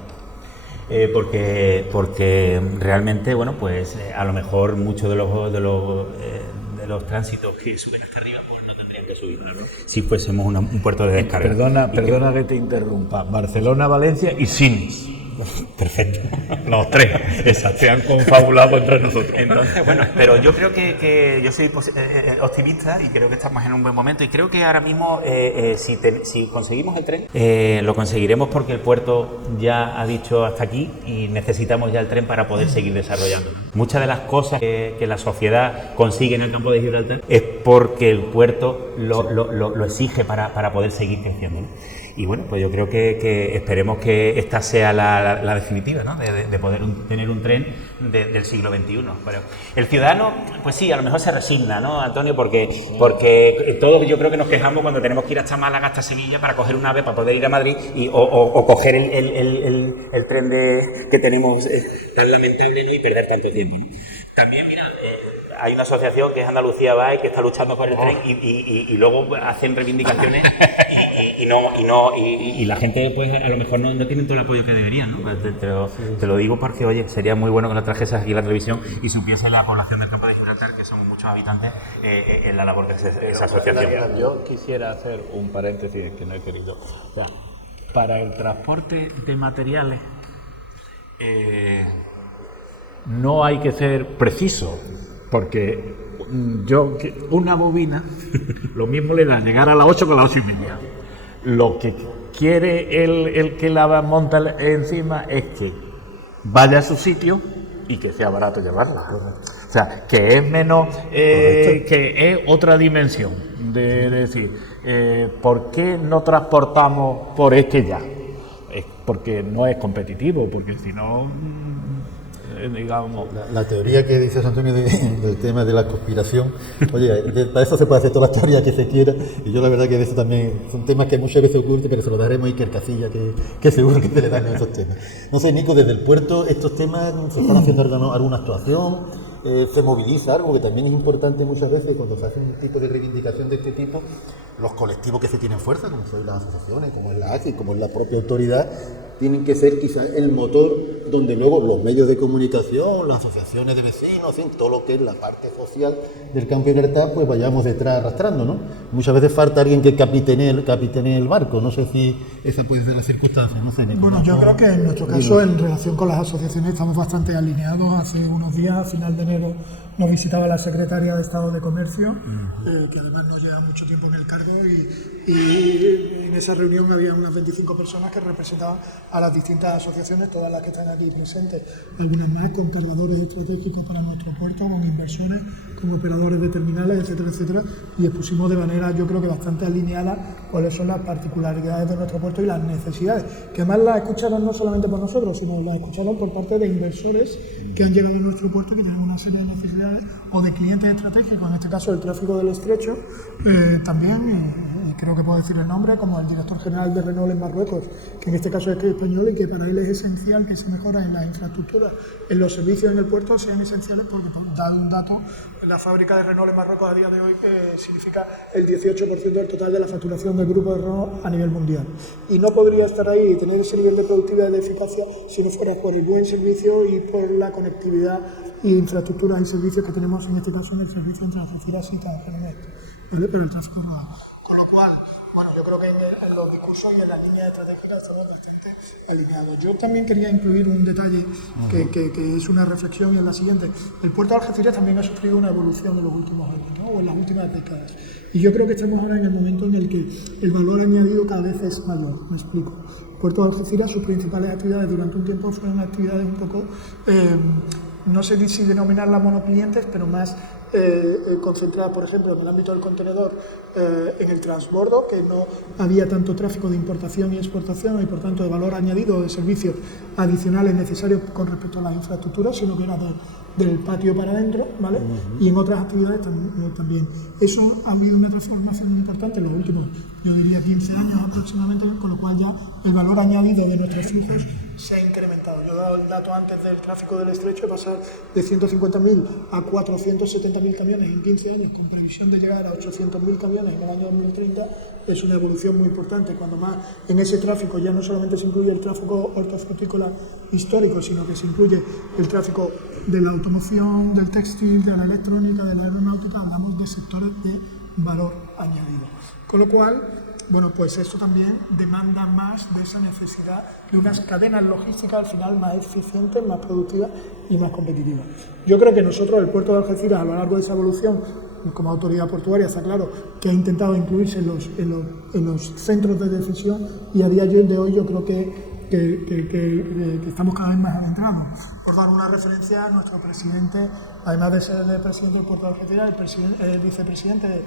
Porque realmente, bueno, pues a lo mejor muchos de los tránsitos que suben hasta arriba, pues no tendrían que subir, ¿no? Si fuésemos un puerto de descarga. Perdona que te interrumpa. Barcelona, Valencia y Sins. Perfecto. Los tres. Exacto. Se han confabulado contra nosotros. Entonces, bueno, pero yo creo que yo soy optimista y creo que estamos en un buen momento y creo que ahora mismo si conseguimos el tren, lo conseguiremos porque el puerto ya ha dicho hasta aquí y necesitamos ya el tren para poder seguir desarrollando. Muchas de las cosas que la sociedad consigue en el campo de Gibraltar es porque el puerto lo exige para poder seguir creciendo, ¿no? Y bueno, pues yo creo que esperemos que esta sea la definitiva, ¿no? De poder tener un tren del siglo XXI. Pero el ciudadano, pues sí, a lo mejor se resigna, ¿no, Antonio? Porque todos yo creo que nos quejamos cuando tenemos que ir hasta Málaga, hasta Sevilla para coger un AVE para poder ir a Madrid o coger el tren que tenemos tan lamentable, ¿no? Y perder tanto tiempo, ¿no? También, mira, hay una asociación que es Andalucía Bike que está luchando por el tren y luego hacen reivindicaciones y la gente pues a lo mejor no tienen todo el apoyo que deberían, ¿no? Pues te lo digo porque, oye, sería muy bueno que nos trajeses aquí la televisión y supiese la población del campo de Gibraltar, que somos muchos habitantes, en la labor de esa asociación. Yo quisiera hacer un paréntesis que no he querido. O sea, para el transporte de materiales no hay que ser preciso, porque una bobina lo mismo le da llegar a las 8 que a las 8:30. Lo que quiere el que la monta encima es que vaya a su sitio y que sea barato llevarla. O sea, que es menos, que es otra dimensión de decir, ¿por qué no transportamos por este ya? Porque no es competitivo, porque si no, digamos... La teoría que dices, Antonio, del tema de la conspiración, oye, para eso se puede hacer toda la teoría que se quiera, y yo la verdad que de eso también son temas que muchas veces ocurren, pero se lo daremos a Iker Casilla, que seguro que te le dan esos temas. No sé, Nico, desde el puerto, estos temas, ¿se están haciendo alguna actuación? ¿Se moviliza algo? Que también es importante muchas veces cuando se hace un tipo de reivindicación de este tipo, los colectivos que se tienen fuerza, como son las asociaciones, como es la ACI, como es la propia autoridad, tienen que ser quizás el motor donde luego los medios de comunicación, las asociaciones de vecinos, en fin, todo lo que es la parte social del campo de libertad, pues vayamos detrás arrastrando, ¿no? Muchas veces falta alguien que capitanee el barco, no sé si esa puede ser la circunstancia, no sé. Bueno, yo creo que en nuestro caso, en relación con las asociaciones, estamos bastante alineados. Hace unos días, a final de enero, nos visitaba la secretaria de Estado de Comercio, que además no lleva mucho tiempo en el cargo, y en esa reunión había unas 25 personas que representaban a las distintas asociaciones, todas las que están aquí presentes, algunas más con cargadores estratégicos para nuestro puerto, con inversores, con operadores de terminales, etcétera, etcétera, y expusimos de manera, yo creo que bastante alineada, cuáles son las particularidades de nuestro puerto y las necesidades, que además las escucharon no solamente por nosotros, sino las escucharon por parte de inversores que han llegado a nuestro puerto y que tienen una serie de necesidades, o de clientes estratégicos, en este caso el tráfico del estrecho, también, y creo que puedo decir el nombre, como el director general de Renault en Marruecos, que en este caso es español y que para él es esencial que se mejora en la infraestructura, en los servicios en el puerto sean esenciales, porque da un dato, la fábrica de Renault en Marruecos a día de hoy significa el 18% del total de la facturación del grupo de Renault a nivel mundial. Y no podría estar ahí y tener ese nivel de productividad y de eficacia si no fuera por el buen servicio y por la conectividad y infraestructuras y servicios que tenemos, en este caso en el servicio entre Algeciras y Tangier, ¿vale? Pero el tráfico rodado. Con lo cual, bueno, yo creo que en los discursos y en las líneas estratégicas estamos bastante alineados. Yo también quería incluir un detalle que es una reflexión, y es la siguiente. El puerto de Algeciras también ha sufrido una evolución en los últimos años, ¿no? O en las últimas décadas. Y yo creo que estamos ahora en el momento en el que el valor añadido cada vez es mayor. Me explico. El puerto de Algeciras, sus principales actividades durante un tiempo fueron actividades un poco, no sé si denominarlas monoclientes, pero más concentrada, por ejemplo, en el ámbito del contenedor, en el transbordo, que no había tanto tráfico de importación y exportación y por tanto de valor añadido de servicios adicionales necesarios con respecto a las infraestructuras, sino que era del patio para adentro, ¿vale? Y en otras actividades también. Eso ha habido una transformación muy importante en los últimos, yo diría, 15 años aproximadamente, con lo cual ya el valor añadido de nuestros flujos se ha incrementado. Yo he dado el dato antes del tráfico del estrecho, pasar de 150.000 a 470.000 camiones en 15 años, con previsión de llegar a 800.000 camiones en el año 2030, es una evolución muy importante. Cuando más en ese tráfico ya no solamente se incluye el tráfico hortofrutícola histórico, sino que se incluye el tráfico de la automoción, del textil, de la electrónica, de la aeronáutica, hablamos de sectores de valor añadido. Con lo cual, bueno, pues esto también demanda más de esa necesidad de unas cadenas logísticas al final más eficientes, más productivas y más competitivas. Yo creo que nosotros, el puerto de Algeciras, a lo largo de esa evolución, como autoridad portuaria, está claro que ha intentado incluirse en los centros de decisión, y a día de hoy yo creo que estamos cada vez más adentrados. Por dar una referencia, nuestro presidente, además de ser el presidente del puerto de Algeciras, el vicepresidente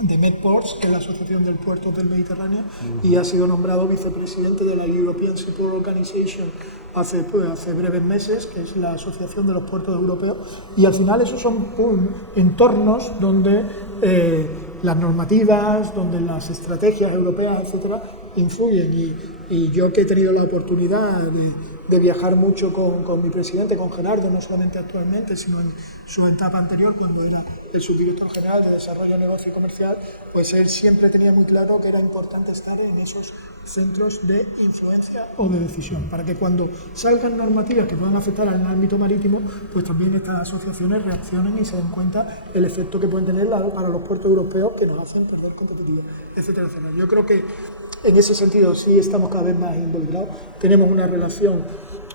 Medports, que es la Asociación del Puertos del Mediterráneo, y ha sido nombrado vicepresidente de la European Seaport Organization hace breves meses, que es la Asociación de los Puertos Europeos, y al final esos son entornos donde las normativas, donde las estrategias europeas, etcétera, influyen. Y yo, que he tenido la oportunidad de viajar mucho con mi presidente, con Gerardo, no solamente actualmente, sino en su etapa anterior, cuando era el subdirector general de Desarrollo, Negocio y Comercial, pues él siempre tenía muy claro que era importante estar en esos centros de influencia o de decisión, para que cuando salgan normativas que puedan afectar al ámbito marítimo, pues también estas asociaciones reaccionen y se den cuenta el efecto que pueden tener para los puertos europeos, que nos hacen perder competitividad, etcétera, etcétera. Yo creo que en ese sentido sí estamos cada vez más involucrados, tenemos una relación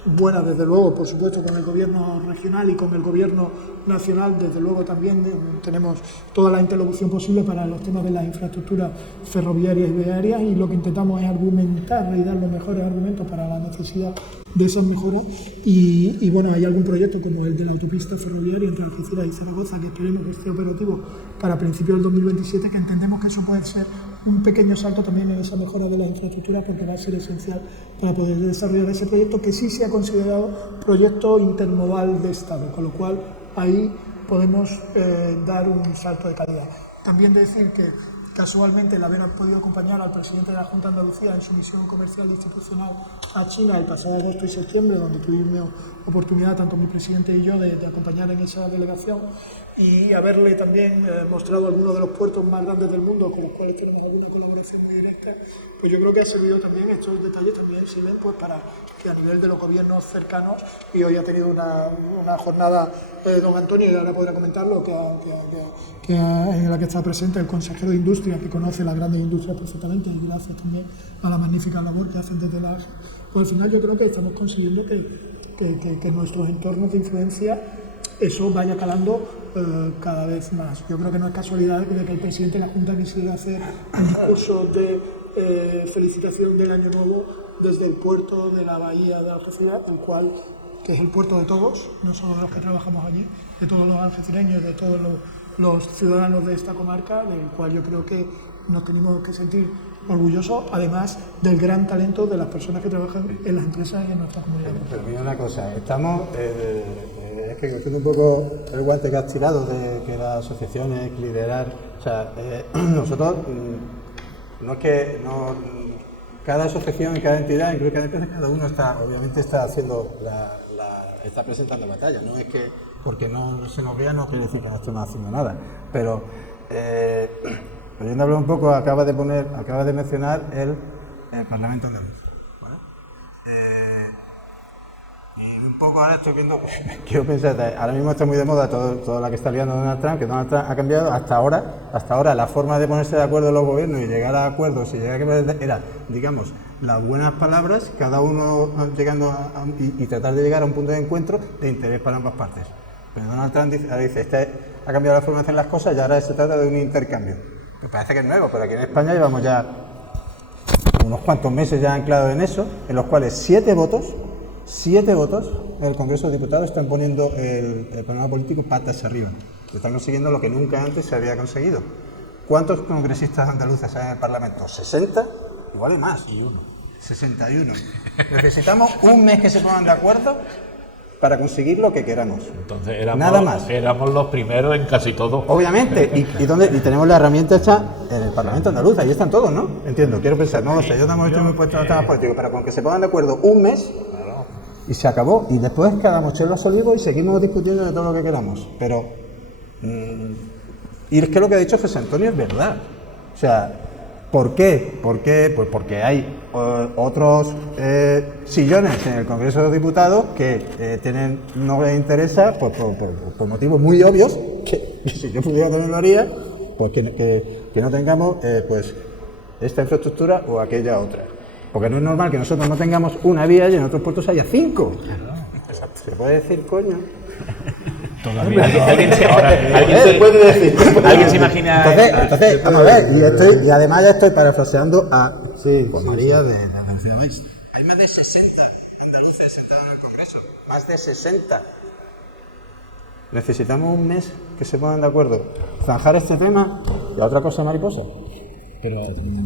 buena, desde luego, por supuesto, con el gobierno regional y con el gobierno nacional. Desde luego también tenemos toda la interlocución posible para los temas de las infraestructuras ferroviarias y viarias, y lo que intentamos es argumentar y dar los mejores argumentos para la necesidad de esas mejoras. Y bueno, hay algún proyecto como el de la autopista ferroviaria entre Algeciras y Zaragoza, que esperemos que esté operativo para principios del 2027, que entendemos que eso puede ser un pequeño salto también en esa mejora de las infraestructuras, porque va a ser esencial para poder desarrollar ese proyecto, que sí se ha considerado proyecto intermodal de Estado, con lo cual ahí podemos dar un salto de calidad. También decir que casualmente el haber podido acompañar al presidente de la Junta de Andalucía en su misión comercial e institucional a China el pasado agosto y septiembre, donde tuvimos oportunidad, tanto mi presidente y yo, de acompañar en esa delegación, y haberle también mostrado algunos de los puertos más grandes del mundo con los cuales tenemos alguna colaboración muy directa, pues yo creo que ha servido también, estos detalles también sirven pues para que a nivel de los gobiernos cercanos, y hoy ha tenido una jornada don Antonio, y ahora podrá comentarlo, en la que está presente el consejero de Industria, que conoce las grandes industrias perfectamente, y gracias también a la magnífica labor que hacen desde la AGE. Pues al final yo creo que estamos consiguiendo que nuestros entornos de influencia, eso vaya calando cada vez más. Yo creo que no es casualidad de que el presidente de la Junta quisiera hacer un discurso de felicitación del Año Nuevo desde el puerto de la Bahía de Algeciras, que es el puerto de todos, no solo de los que trabajamos allí, de todos los algecireños, de todos los ciudadanos de esta comarca, del cual yo creo que nos tenemos que sentir orgullosos, además del gran talento de las personas que trabajan en las empresas y en nuestra comunidad. Pero mira una cosa, estamos, es que cogiendo un poco el guante que has tirado de que las asociaciones, liderar, o sea, nosotros, no es que cada asociación, cada entidad, incluso cada empresa, cada uno obviamente está haciendo está presentando batalla, no es que porque no se nos vea no quiere decir que no estemos haciendo nada, pero oyendo hablar un poco, acaba de mencionar el Parlamento andaluz, ¿vale? Y un poco ahora estoy viendo, quiero pensar, ahora mismo está muy de moda toda la que está liando Donald Trump, que Donald Trump ha cambiado hasta ahora la forma de ponerse de acuerdo en los gobiernos y llegar a acuerdos y llegar a era, digamos, las buenas palabras, cada uno llegando y tratar de llegar a un punto de encuentro de interés para ambas partes. Pero Donald Trump dice, ha cambiado la forma de hacer las cosas y ahora se trata de un intercambio. Me parece que es nuevo, pero aquí en España llevamos ya unos cuantos meses ya anclados en eso, en los cuales 7 votos en el Congreso de Diputados están poniendo el panorama político patas arriba. Están consiguiendo lo que nunca antes se había conseguido. ¿Cuántos congresistas andaluces hay en el Parlamento? ¿60? Igual hay más. 61. Necesitamos un mes que se pongan de acuerdo para conseguir lo que queramos. Entonces nada más. Éramos los primeros en casi todo. Obviamente, y tenemos la herramienta hecha en el Parlamento andaluz, ahí están todos, ¿no? Entiendo, quiero pensar, no lo sé, yo tampoco estoy muy puesto en los temas políticos, pero con que se pongan de acuerdo un mes y se acabó, y después que hagamos chelos olivos y seguimos discutiendo de todo lo que queramos, pero y es que lo que ha dicho José Antonio es verdad, o sea, ¿por qué? Pues porque hay otros sillones en el Congreso de los Diputados que no les interesa por motivos muy obvios, que si yo pudiera también lo haría, pues que no tengamos pues esta infraestructura o aquella otra. Porque no es normal que nosotros no tengamos una vía y en otros puertos haya 5. ¿Se puede decir, coño? Todavía ¿Alguien se imagina? Entonces, vamos a ver, y además ya estoy parafraseando a María de Andalucía País. Hay más de 60 andaluces sentados en el Congreso, más de 60. necesitamos un mes que se pongan de acuerdo, zanjar este tema y a otra cosa mariposa. Pero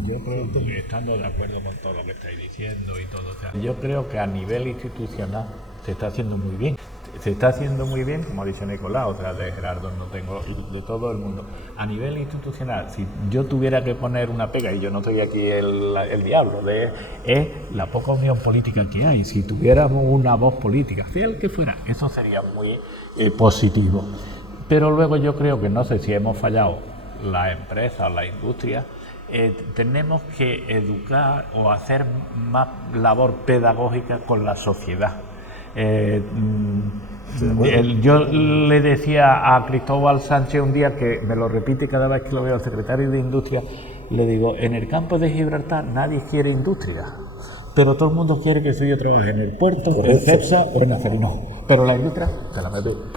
yo creo que estando de acuerdo con todo lo que estáis diciendo y todo, o sea, yo creo que a nivel institucional se está haciendo muy bien. Se está haciendo muy bien, como ha dicho Nicolás, otra de Gerardo no tengo, de todo el mundo. A nivel institucional, si yo tuviera que poner una pega, y yo no soy aquí el diablo, es la poca unión política que hay. Si tuviéramos una voz política, sea el que fuera, eso sería muy positivo. Pero luego yo creo que no sé si hemos fallado las empresas, la industria, tenemos que educar o hacer más labor pedagógica con la sociedad. Yo le decía a Cristóbal Sánchez un día, que me lo repite cada vez que lo veo, al secretario de Industria, le digo, en el campo de Gibraltar nadie quiere industria, pero todo el mundo quiere que yo trabaje en el puerto, en CEPSA o en Acerino. Pero la industria te la meto.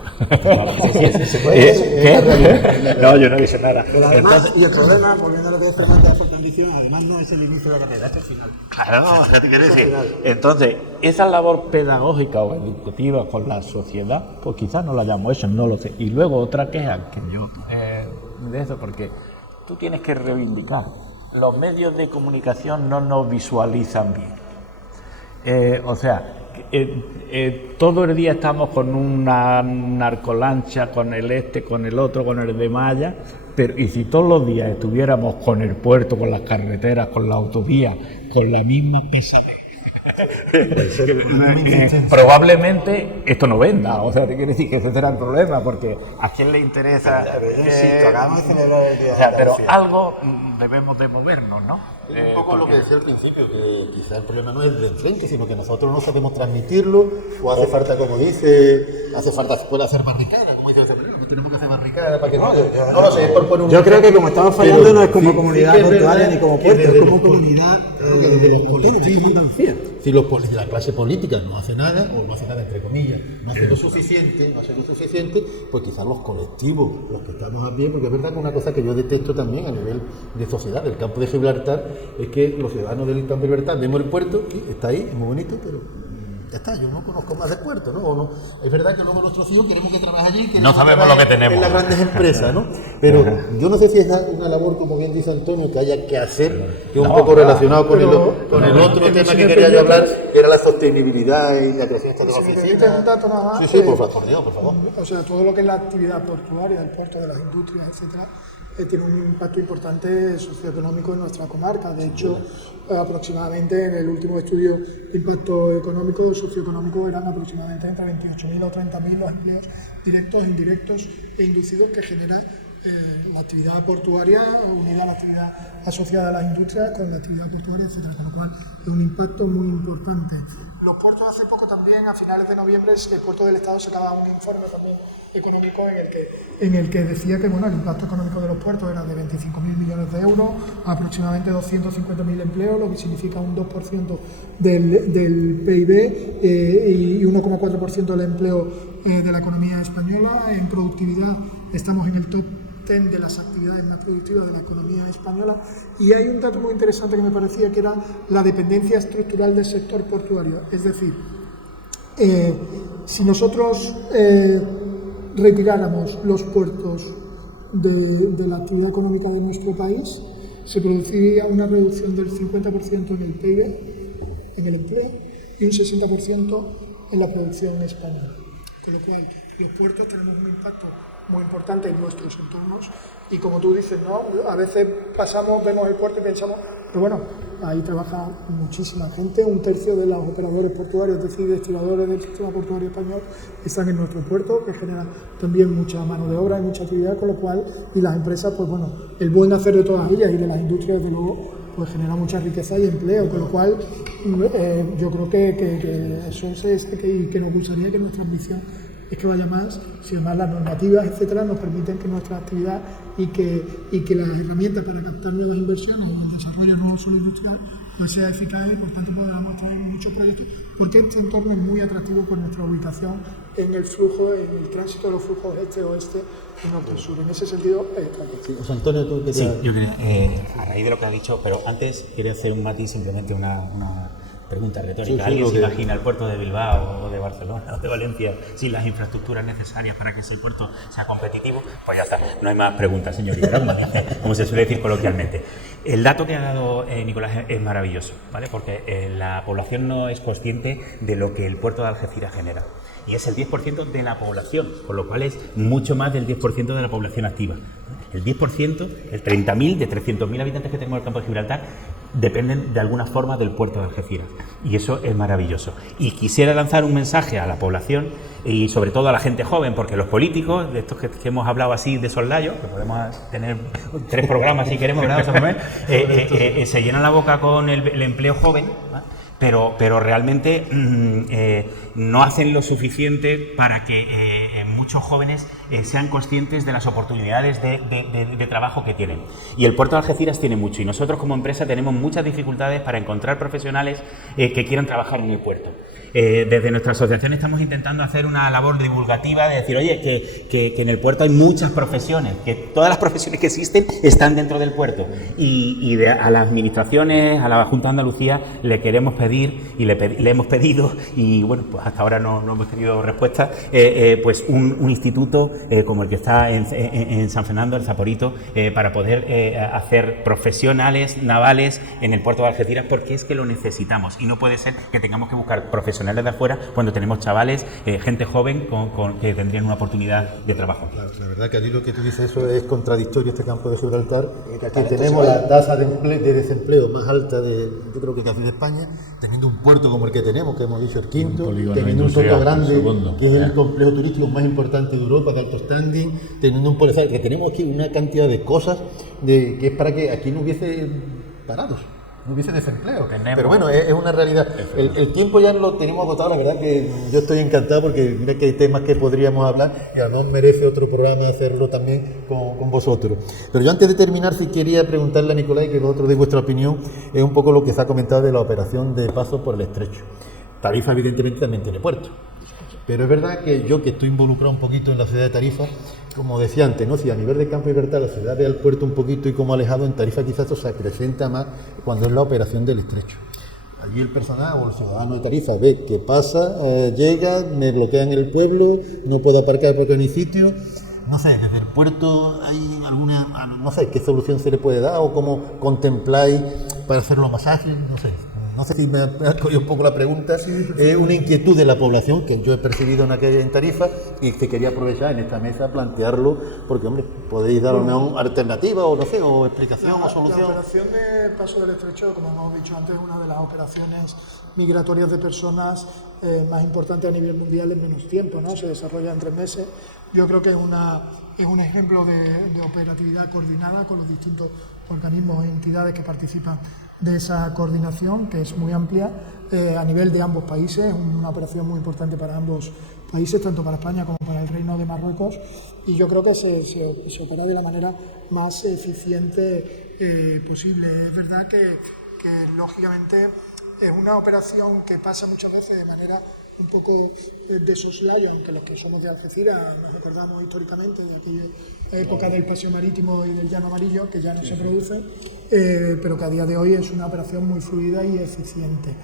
¿Qué? No, yo no dije nada. Pero además, y el problema, volviendo a lo que decía antes, la condición, además no es el inicio de la carrera, es el final. Claro, ¿qué te quiero decir? Entonces, esa labor pedagógica o educativa con la sociedad, pues quizás no la hayamos hecho, no lo sé. Y luego otra queja que yo de eso, porque tú tienes que reivindicar. Los medios de comunicación no nos visualizan bien. Todo el día estamos con una narcolancha, con el con el otro, con el de Maya, pero y si todos los días estuviéramos con el puerto, con las carreteras, con la autovía, con la misma pesadez, probablemente esto no venda. O sea, te quiere decir que ese será el problema, porque ¿a quién le interesa? Acabamos de celebrar el día. O sea, pero algo debemos de movernos, ¿no? Es un poco lo que decía al principio, que quizás el problema no es de enfrente, sino que nosotros no sabemos transmitirlo, o hace falta, como dice, puede hacer barricada, como dice el sembrero, no tenemos que hacer barricada para que no lo sé, por poner un... Yo creo que como estamos fallando no es como comunidad portuaria ni como puerto, es como comunidad si la clase política no hace nada, o no hace nada entre comillas, no hace lo suficiente, pues quizás los colectivos, los que estamos a pie, porque es verdad que una cosa que yo detesto también a nivel de sociedad del campo de Gibraltar es que los ciudadanos del campo de Gibraltar vemos el puerto y está ahí, es muy bonito, pero ya está, yo no conozco más del puerto, ¿no? O no, es verdad que luego nuestros hijos queremos que trabaje allí, que no sabemos lo que tenemos en las grandes empresas, ¿no? Pero yo no sé si es una labor, como bien dice Antonio, que haya que hacer, que es un poco relacionado con el otro tema que quería yo hablar, que era la sostenibilidad y la creación de las oficinas. Un dato nada más. Sí, por favor. O sea, todo lo que es la actividad portuaria, del puerto, de las industrias, etcétera, tiene un impacto importante socioeconómico en nuestra comarca. De hecho, aproximadamente en el último estudio de impacto económico, socioeconómico, eran aproximadamente entre 28.000 o 30.000 los empleos directos, indirectos e inducidos que genera la actividad portuaria unida a la actividad asociada a las industrias con la actividad portuaria, etcétera, con lo cual es un impacto muy importante. Los puertos, hace poco también, a finales de noviembre, el puerto del Estado sacaba un informe también económico en el que decía que el impacto económico de los puertos era de 25.000 millones de euros, aproximadamente 250.000 empleos, lo que significa un 2% del PIB y 1,4% del empleo de la economía española. En productividad estamos en el top 10 de las actividades más productivas de la economía española, y hay un dato muy interesante que me parecía, que era la dependencia estructural del sector portuario. Es decir, si nosotros retiráramos los puertos de la actividad económica de nuestro país, se produciría una reducción del 50% en el PIB, en el empleo, y un 60% en la producción española. Con lo cual, los puertos tienen un impacto muy importante en nuestros entornos, y como tú dices, ¿no? A veces vemos el puerto y pensamos, pero bueno, ahí trabaja muchísima gente, un tercio de los operadores portuarios, es decir, estiradores del sistema portuario español, están en nuestro puerto, que genera también mucha mano de obra y mucha actividad, con lo cual, y las empresas, pues bueno, el buen hacer de todas ellas y de las industrias, desde luego, pues genera mucha riqueza y empleo, con lo cual yo creo que eso es que nos gustaría que nuestra ambición es que vaya más, si además las normativas, etcétera, nos permiten que nuestra actividad y que las herramientas para captar nuevas inversiones o el desarrollo de nuevos suelo industrial pues sea eficaz, y por tanto podamos traer muchos proyectos, porque este entorno es muy atractivo por nuestra ubicación en el flujo, en el tránsito de los flujos este-oeste y norte-sur. En ese sentido, sí, José Antonio, tú querías... Sí, yo quería, a raíz de lo que ha dicho, pero antes quería hacer un matiz, simplemente una Pregunta retórica. Sí, ¿Alguien se que... imagina el puerto de Bilbao o de Barcelona o de Valencia sin las infraestructuras necesarias para que ese puerto sea competitivo? Pues ya está, no hay más preguntas, señorita, como se suele decir coloquialmente. El dato que ha dado Nicolás es maravilloso, ¿vale? Porque la población no es consciente de lo que el puerto de Algeciras genera. Y es el 10% de la población, con lo cual es mucho más del 10% de la población activa. El 10%, el 30.000 de 300.000 habitantes que tenemos en el campo de Gibraltar, dependen de alguna forma del puerto de Algeciras. Y eso es maravilloso. Y quisiera lanzar un mensaje a la población y sobre todo a la gente joven, porque los políticos, de estos que hemos hablado así de soslayo, que podemos tener 3 programas si queremos, ¿verdad? Se llenan la boca con el empleo joven, ¿no? Pero realmente no hacen lo suficiente para que muchos jóvenes sean conscientes de las oportunidades de trabajo que tienen. Y el puerto de Algeciras tiene mucho, y nosotros como empresa tenemos muchas dificultades para encontrar profesionales que quieran trabajar en el puerto. Desde nuestra asociación estamos intentando hacer una labor divulgativa de decir, oye, que en el puerto hay muchas profesiones, que todas las profesiones que existen están dentro del puerto. Y a las administraciones, a la Junta de Andalucía, le queremos pedir y le hemos pedido, y bueno, pues hasta ahora no hemos tenido respuesta, pues un instituto como el que está en San Fernando, el Zaporito, para poder hacer profesionales navales en el puerto de Algeciras, porque es que lo necesitamos y no puede ser que tengamos que buscar profesionales de afuera cuando tenemos chavales, gente joven que tendrían una oportunidad de trabajo. La verdad que allí lo que tú dices, eso es contradictorio, este campo de Gibraltar, que tenemos la tasa de desempleo más alta yo creo que casi de España, teniendo un puerto como el que tenemos, que hemos dicho el quinto, teniendo un soto grande, que es el complejo turístico más importante de Europa, de alto standing, teniendo un puerto, que tenemos aquí una cantidad de cosas que es para que aquí no hubiese parados, no hubiese desempleo. Pero bueno, es una realidad. El tiempo ya lo tenemos agotado, la verdad que yo estoy encantado porque mira que hay temas que podríamos hablar y además merece otro programa hacerlo también con vosotros. Pero yo antes de terminar, sí quería preguntarle a Nicolás, y que vosotros deis vuestra opinión, es un poco lo que se ha comentado de la operación de paso por el estrecho. Tarifa evidentemente también tiene puerto. Pero es verdad que yo, que estoy involucrado un poquito en la ciudad de Tarifa, como decía antes, ¿no? Si a nivel de campo y libertad la ciudad ve al puerto un poquito y como alejado, en Tarifa quizás esto se acrecenta más cuando es la operación del estrecho. Allí el personal o el ciudadano de Tarifa ve que pasa, llega, me bloquean el pueblo, no puedo aparcar porque no hay sitio. No sé, desde el puerto hay alguna, no sé qué solución se le puede dar o cómo contempláis para hacerlo más ágil, no sé. No sé si me ha cogido un poco la pregunta, es una inquietud de la población que yo he percibido en Tarifa y que quería aprovechar en esta mesa plantearlo, porque hombre, podéis dar una alternativa o no sé, o explicación o solución. La operación de paso del estrecho, como hemos dicho antes, es una de las operaciones migratorias de personas más importantes a nivel mundial en menos tiempo, ¿no? Se desarrolla en 3 meses. Yo creo que es un ejemplo de operatividad coordinada con los distintos organismos e entidades que participan de esa coordinación, que es muy amplia a nivel de ambos países, una operación muy importante para ambos países, tanto para España como para el Reino de Marruecos, y yo creo que se opera de la manera más eficiente posible. Es verdad que lógicamente es una operación que pasa muchas veces de manera un poco de soslayo, aunque los que somos de Algeciras nos recordamos históricamente de aquella época del paseo marítimo y del llano amarillo, que ya no se produce, pero que a día de hoy es una operación muy fluida y eficiente.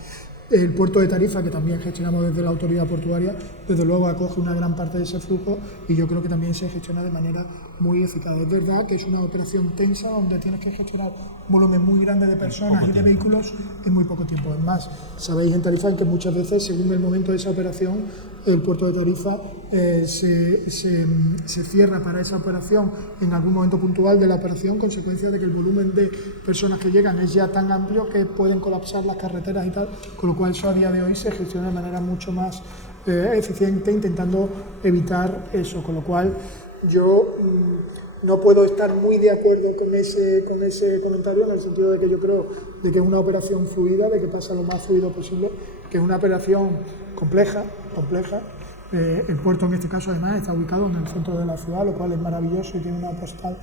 El puerto de Tarifa, que también gestionamos desde la autoridad portuaria, desde luego acoge una gran parte de ese flujo y yo creo que también se gestiona de manera muy eficaz. Es verdad que es una operación tensa donde tienes que gestionar un volumen muy grande de personas y de vehículos en muy poco tiempo. Es más, sabéis en Tarifa que muchas veces, según el momento de esa operación, el puerto de Tarifa se cierra para esa operación en algún momento puntual de la operación, consecuencia de que el volumen de personas que llegan es ya tan amplio que pueden colapsar las carreteras y tal, con lo cual eso a día de hoy se gestiona de manera mucho más eficiente, intentando evitar eso, con lo cual yo no puedo estar muy de acuerdo con ese comentario, en el sentido de que yo creo de que es una operación fluida, de que pasa lo más fluido posible, que es una operación compleja. El puerto en este caso además está ubicado en el centro de la ciudad, lo cual es maravilloso y tiene una postal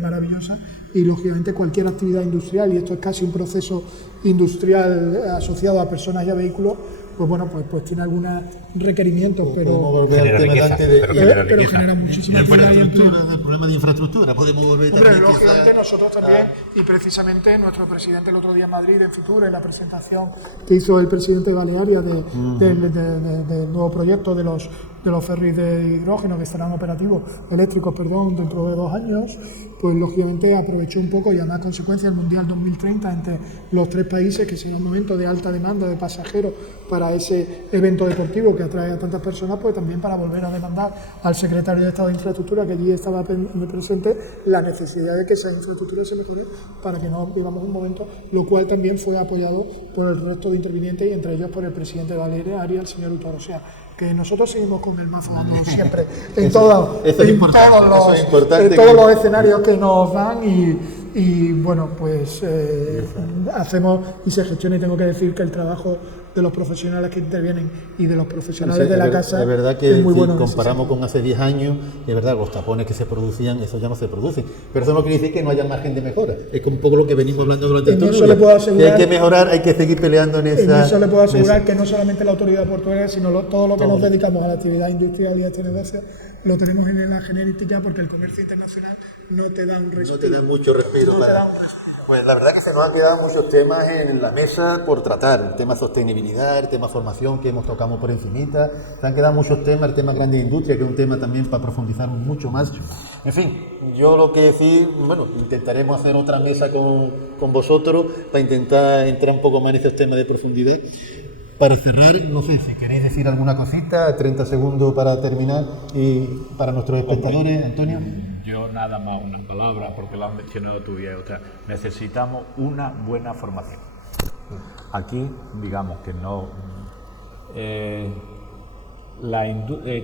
maravillosa, y lógicamente cualquier actividad industrial, y esto es casi un proceso industrial asociado a personas y a vehículos, pues bueno, pues tiene algunos requerimientos, pero volver Genera al tema de riqueza, antes de... pero genera muchísima actividad y empleo. El problema de infraestructura, podemos volver Hombre, también lógicamente nosotros también, y precisamente nuestro presidente el otro día en Madrid, en Fitur, en la presentación que hizo el presidente de Balearia del nuevo proyecto de los ferries de hidrógeno que estarán operativos, eléctricos, perdón, dentro de 2 años, pues lógicamente aprovechó un poco y además consecuencia el Mundial 2030 entre los 3 países, que será un momento de alta demanda de pasajeros para ese evento deportivo que atrae a tantas personas, pues también para volver a demandar al secretario de Estado de Infraestructura, que allí estaba presente, la necesidad de que esa infraestructura se mejore para que no vivamos un momento, lo cual también fue apoyado por el resto de intervinientes y entre ellos por el presidente de Balearia, el señor Utoro. O sea, que nosotros seguimos con el mazo dando siempre en todos los escenarios que nos dan y bueno, pues hacemos y se gestiona, y tengo que decir que el trabajo de los profesionales que intervienen y de los profesionales de la casa es verdad que es muy si bueno. comparamos con hace 10 años, es verdad, los tapones que se producían, eso ya no se producen, pero eso no quiere decir que no haya margen de mejora, es un poco lo que venimos hablando durante En todo eso el le día, puedo asegurar, que hay que mejorar, hay que seguir peleando en eso le puedo asegurar esa... que no solamente la autoridad portuaria, sino todo lo que nos dedicamos a la actividad industrial y a este negocio, lo tenemos en la genética, porque el comercio internacional no te da un respiro. No te da mucho respiro. Pues la verdad que se nos han quedado muchos temas en la mesa por tratar, el tema sostenibilidad, el tema formación que hemos tocado por encimita, se han quedado muchos temas, el tema grande industria, que es un tema también para profundizar mucho más. En fin, yo lo que decir, bueno, intentaremos hacer otra mesa con vosotros para intentar entrar un poco más en estos temas de profundidad. Para cerrar, no sé si queréis decir alguna cosita, 30 segundos para terminar, y para nuestros espectadores, Antonio. Yo nada más una palabra, porque lo has mencionado tú y otra. Necesitamos una buena formación. Aquí, digamos que no...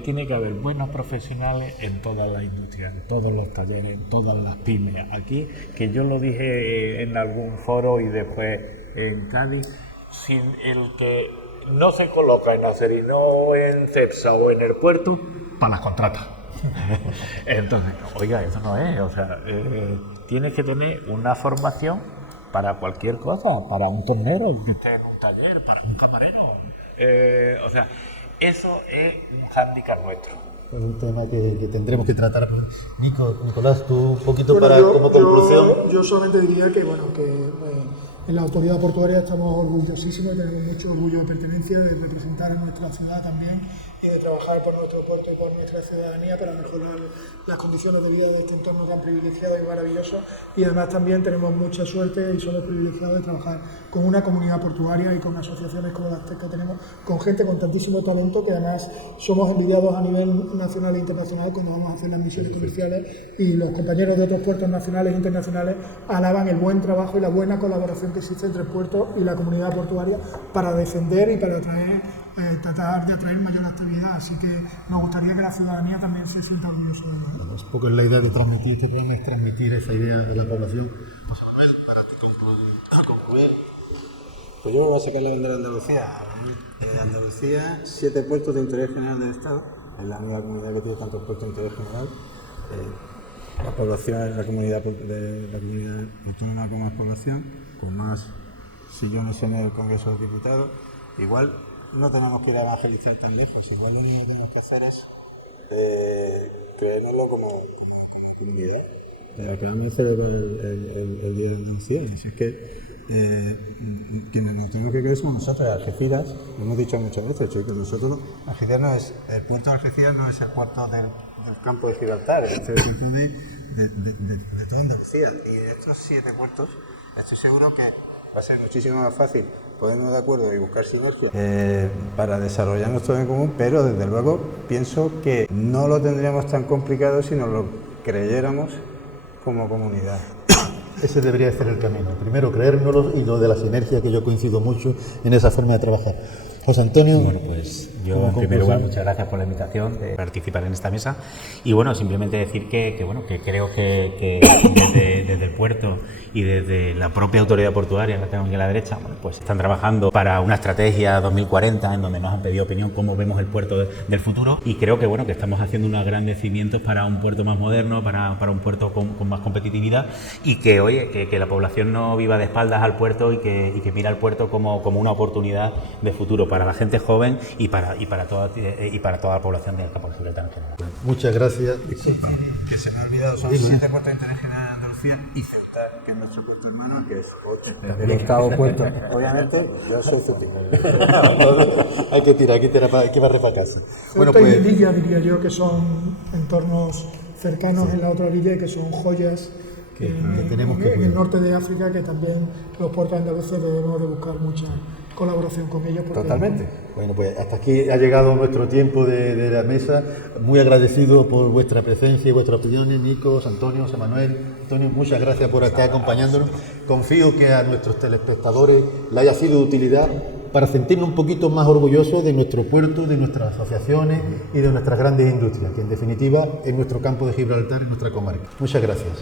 tiene que haber buenos profesionales en todas las industrias, en todos los talleres, en todas las pymes. Aquí, que yo lo dije en algún foro y después en Cádiz, sin el que no se coloca en Acerinox, en Cepsa o en el puerto, para las contratas. Entonces, oiga, eso no es, o sea, tienes que tener una formación para cualquier cosa, para un tornero que esté en un taller, para un camarero, o sea, eso es un hándicap nuestro. Es un tema que tendremos que tratar. Nicolás, tú un poquito como conclusión. Yo solamente diría que, bueno, que en la autoridad portuaria estamos orgullosísimos y tenemos mucho orgullo de pertenencia, de representar a nuestra ciudad también y de trabajar por nuestro puerto y por nuestra ciudadanía para mejorar las condiciones de vida de este entorno tan privilegiado y maravilloso. Y además también tenemos mucha suerte y somos privilegiados de trabajar con una comunidad portuaria y con asociaciones como las que tenemos, con gente con tantísimo talento, que además somos envidiados a nivel nacional e internacional cuando vamos a hacer las misiones comerciales, y los compañeros de otros puertos nacionales e internacionales alaban el buen trabajo y la buena colaboración que existe entre el puerto y la comunidad portuaria para defender y para tratar de atraer mayor actividad. Así que nos gustaría que la ciudadanía también se sienta orgullosa de ello. Un poco es la idea de transmitir este programa, es transmitir esa idea a la población. José Manuel, para concluir. Pues yo voy a sacar la bandera de Andalucía. Andalucía, 7 puertos de interés general del Estado, es la única comunidad que tiene tantos puertos de interés general. La población es la comunidad autónoma con más población, con más sillones en el Congreso de Diputados. Igual no tenemos que ir a evangelizar tan lejos, igual lo único que tenemos que hacer es creérnoslo como comunidad. Que vamos a hacer el Día de Andalucía, así es que quienes nos tenemos que creer somos nosotros. Algeciras, lo hemos dicho muchas veces, chicos, nosotros, Algeciras no es, el puerto de Algeciras no es el puerto del campo de Gibraltar, es el puerto de toda Andalucía. Y de estos 7 puertos, estoy seguro que va a ser muchísimo más fácil ponernos de acuerdo y buscar sinergias para desarrollarnos todo en común, pero desde luego pienso que no lo tendríamos tan complicado si nos lo creyéramos como comunidad. Ese debería ser el camino. Primero creérnoslo y lo de la sinergia, que yo coincido mucho en esa forma de trabajar. José Antonio. Bueno, pues yo en primer lugar muchas gracias por la invitación de participar en esta mesa y bueno, simplemente decir que creo que desde el puerto y desde la propia autoridad portuaria, que tengo aquí a la derecha, bueno, pues están trabajando para una estrategia 2040 en donde nos han pedido opinión cómo vemos el puerto del futuro, y creo que bueno, que estamos haciendo unos grandes cimientos para un puerto más moderno, para un puerto con más competitividad, y que oye, que la población no viva de espaldas al puerto y que mira al puerto como una oportunidad de futuro para la gente joven y para toda la población del campo de Gibraltar en general. Muchas gracias. Que se me ha olvidado, son 7 puertos de interés general de Andalucía y Ceuta, que es nuestro puerto hermano, que es 8. El octavo puerto. Obviamente, yo soy ceutino. Hay que tirar, hay que barrer para casa. Bueno, Ceuta y pues Melilla diría yo que son entornos cercanos en la otra orilla y que son joyas que tenemos que en cuidar. el norte de África, que también los puertos andaluces debemos de buscar mucha colaboración con ellos. Porque Totalmente. Bueno, pues hasta aquí ha llegado nuestro tiempo de la mesa. Muy agradecido por vuestra presencia y vuestras opiniones, Nikos, Antonio, José Manuel. Antonio, muchas gracias por estar acompañándonos. Confío que a nuestros telespectadores le haya sido de utilidad para sentirnos un poquito más orgullosos de nuestro puerto, de nuestras asociaciones y de nuestras grandes industrias, que en definitiva es nuestro campo de Gibraltar y nuestra comarca. Muchas gracias.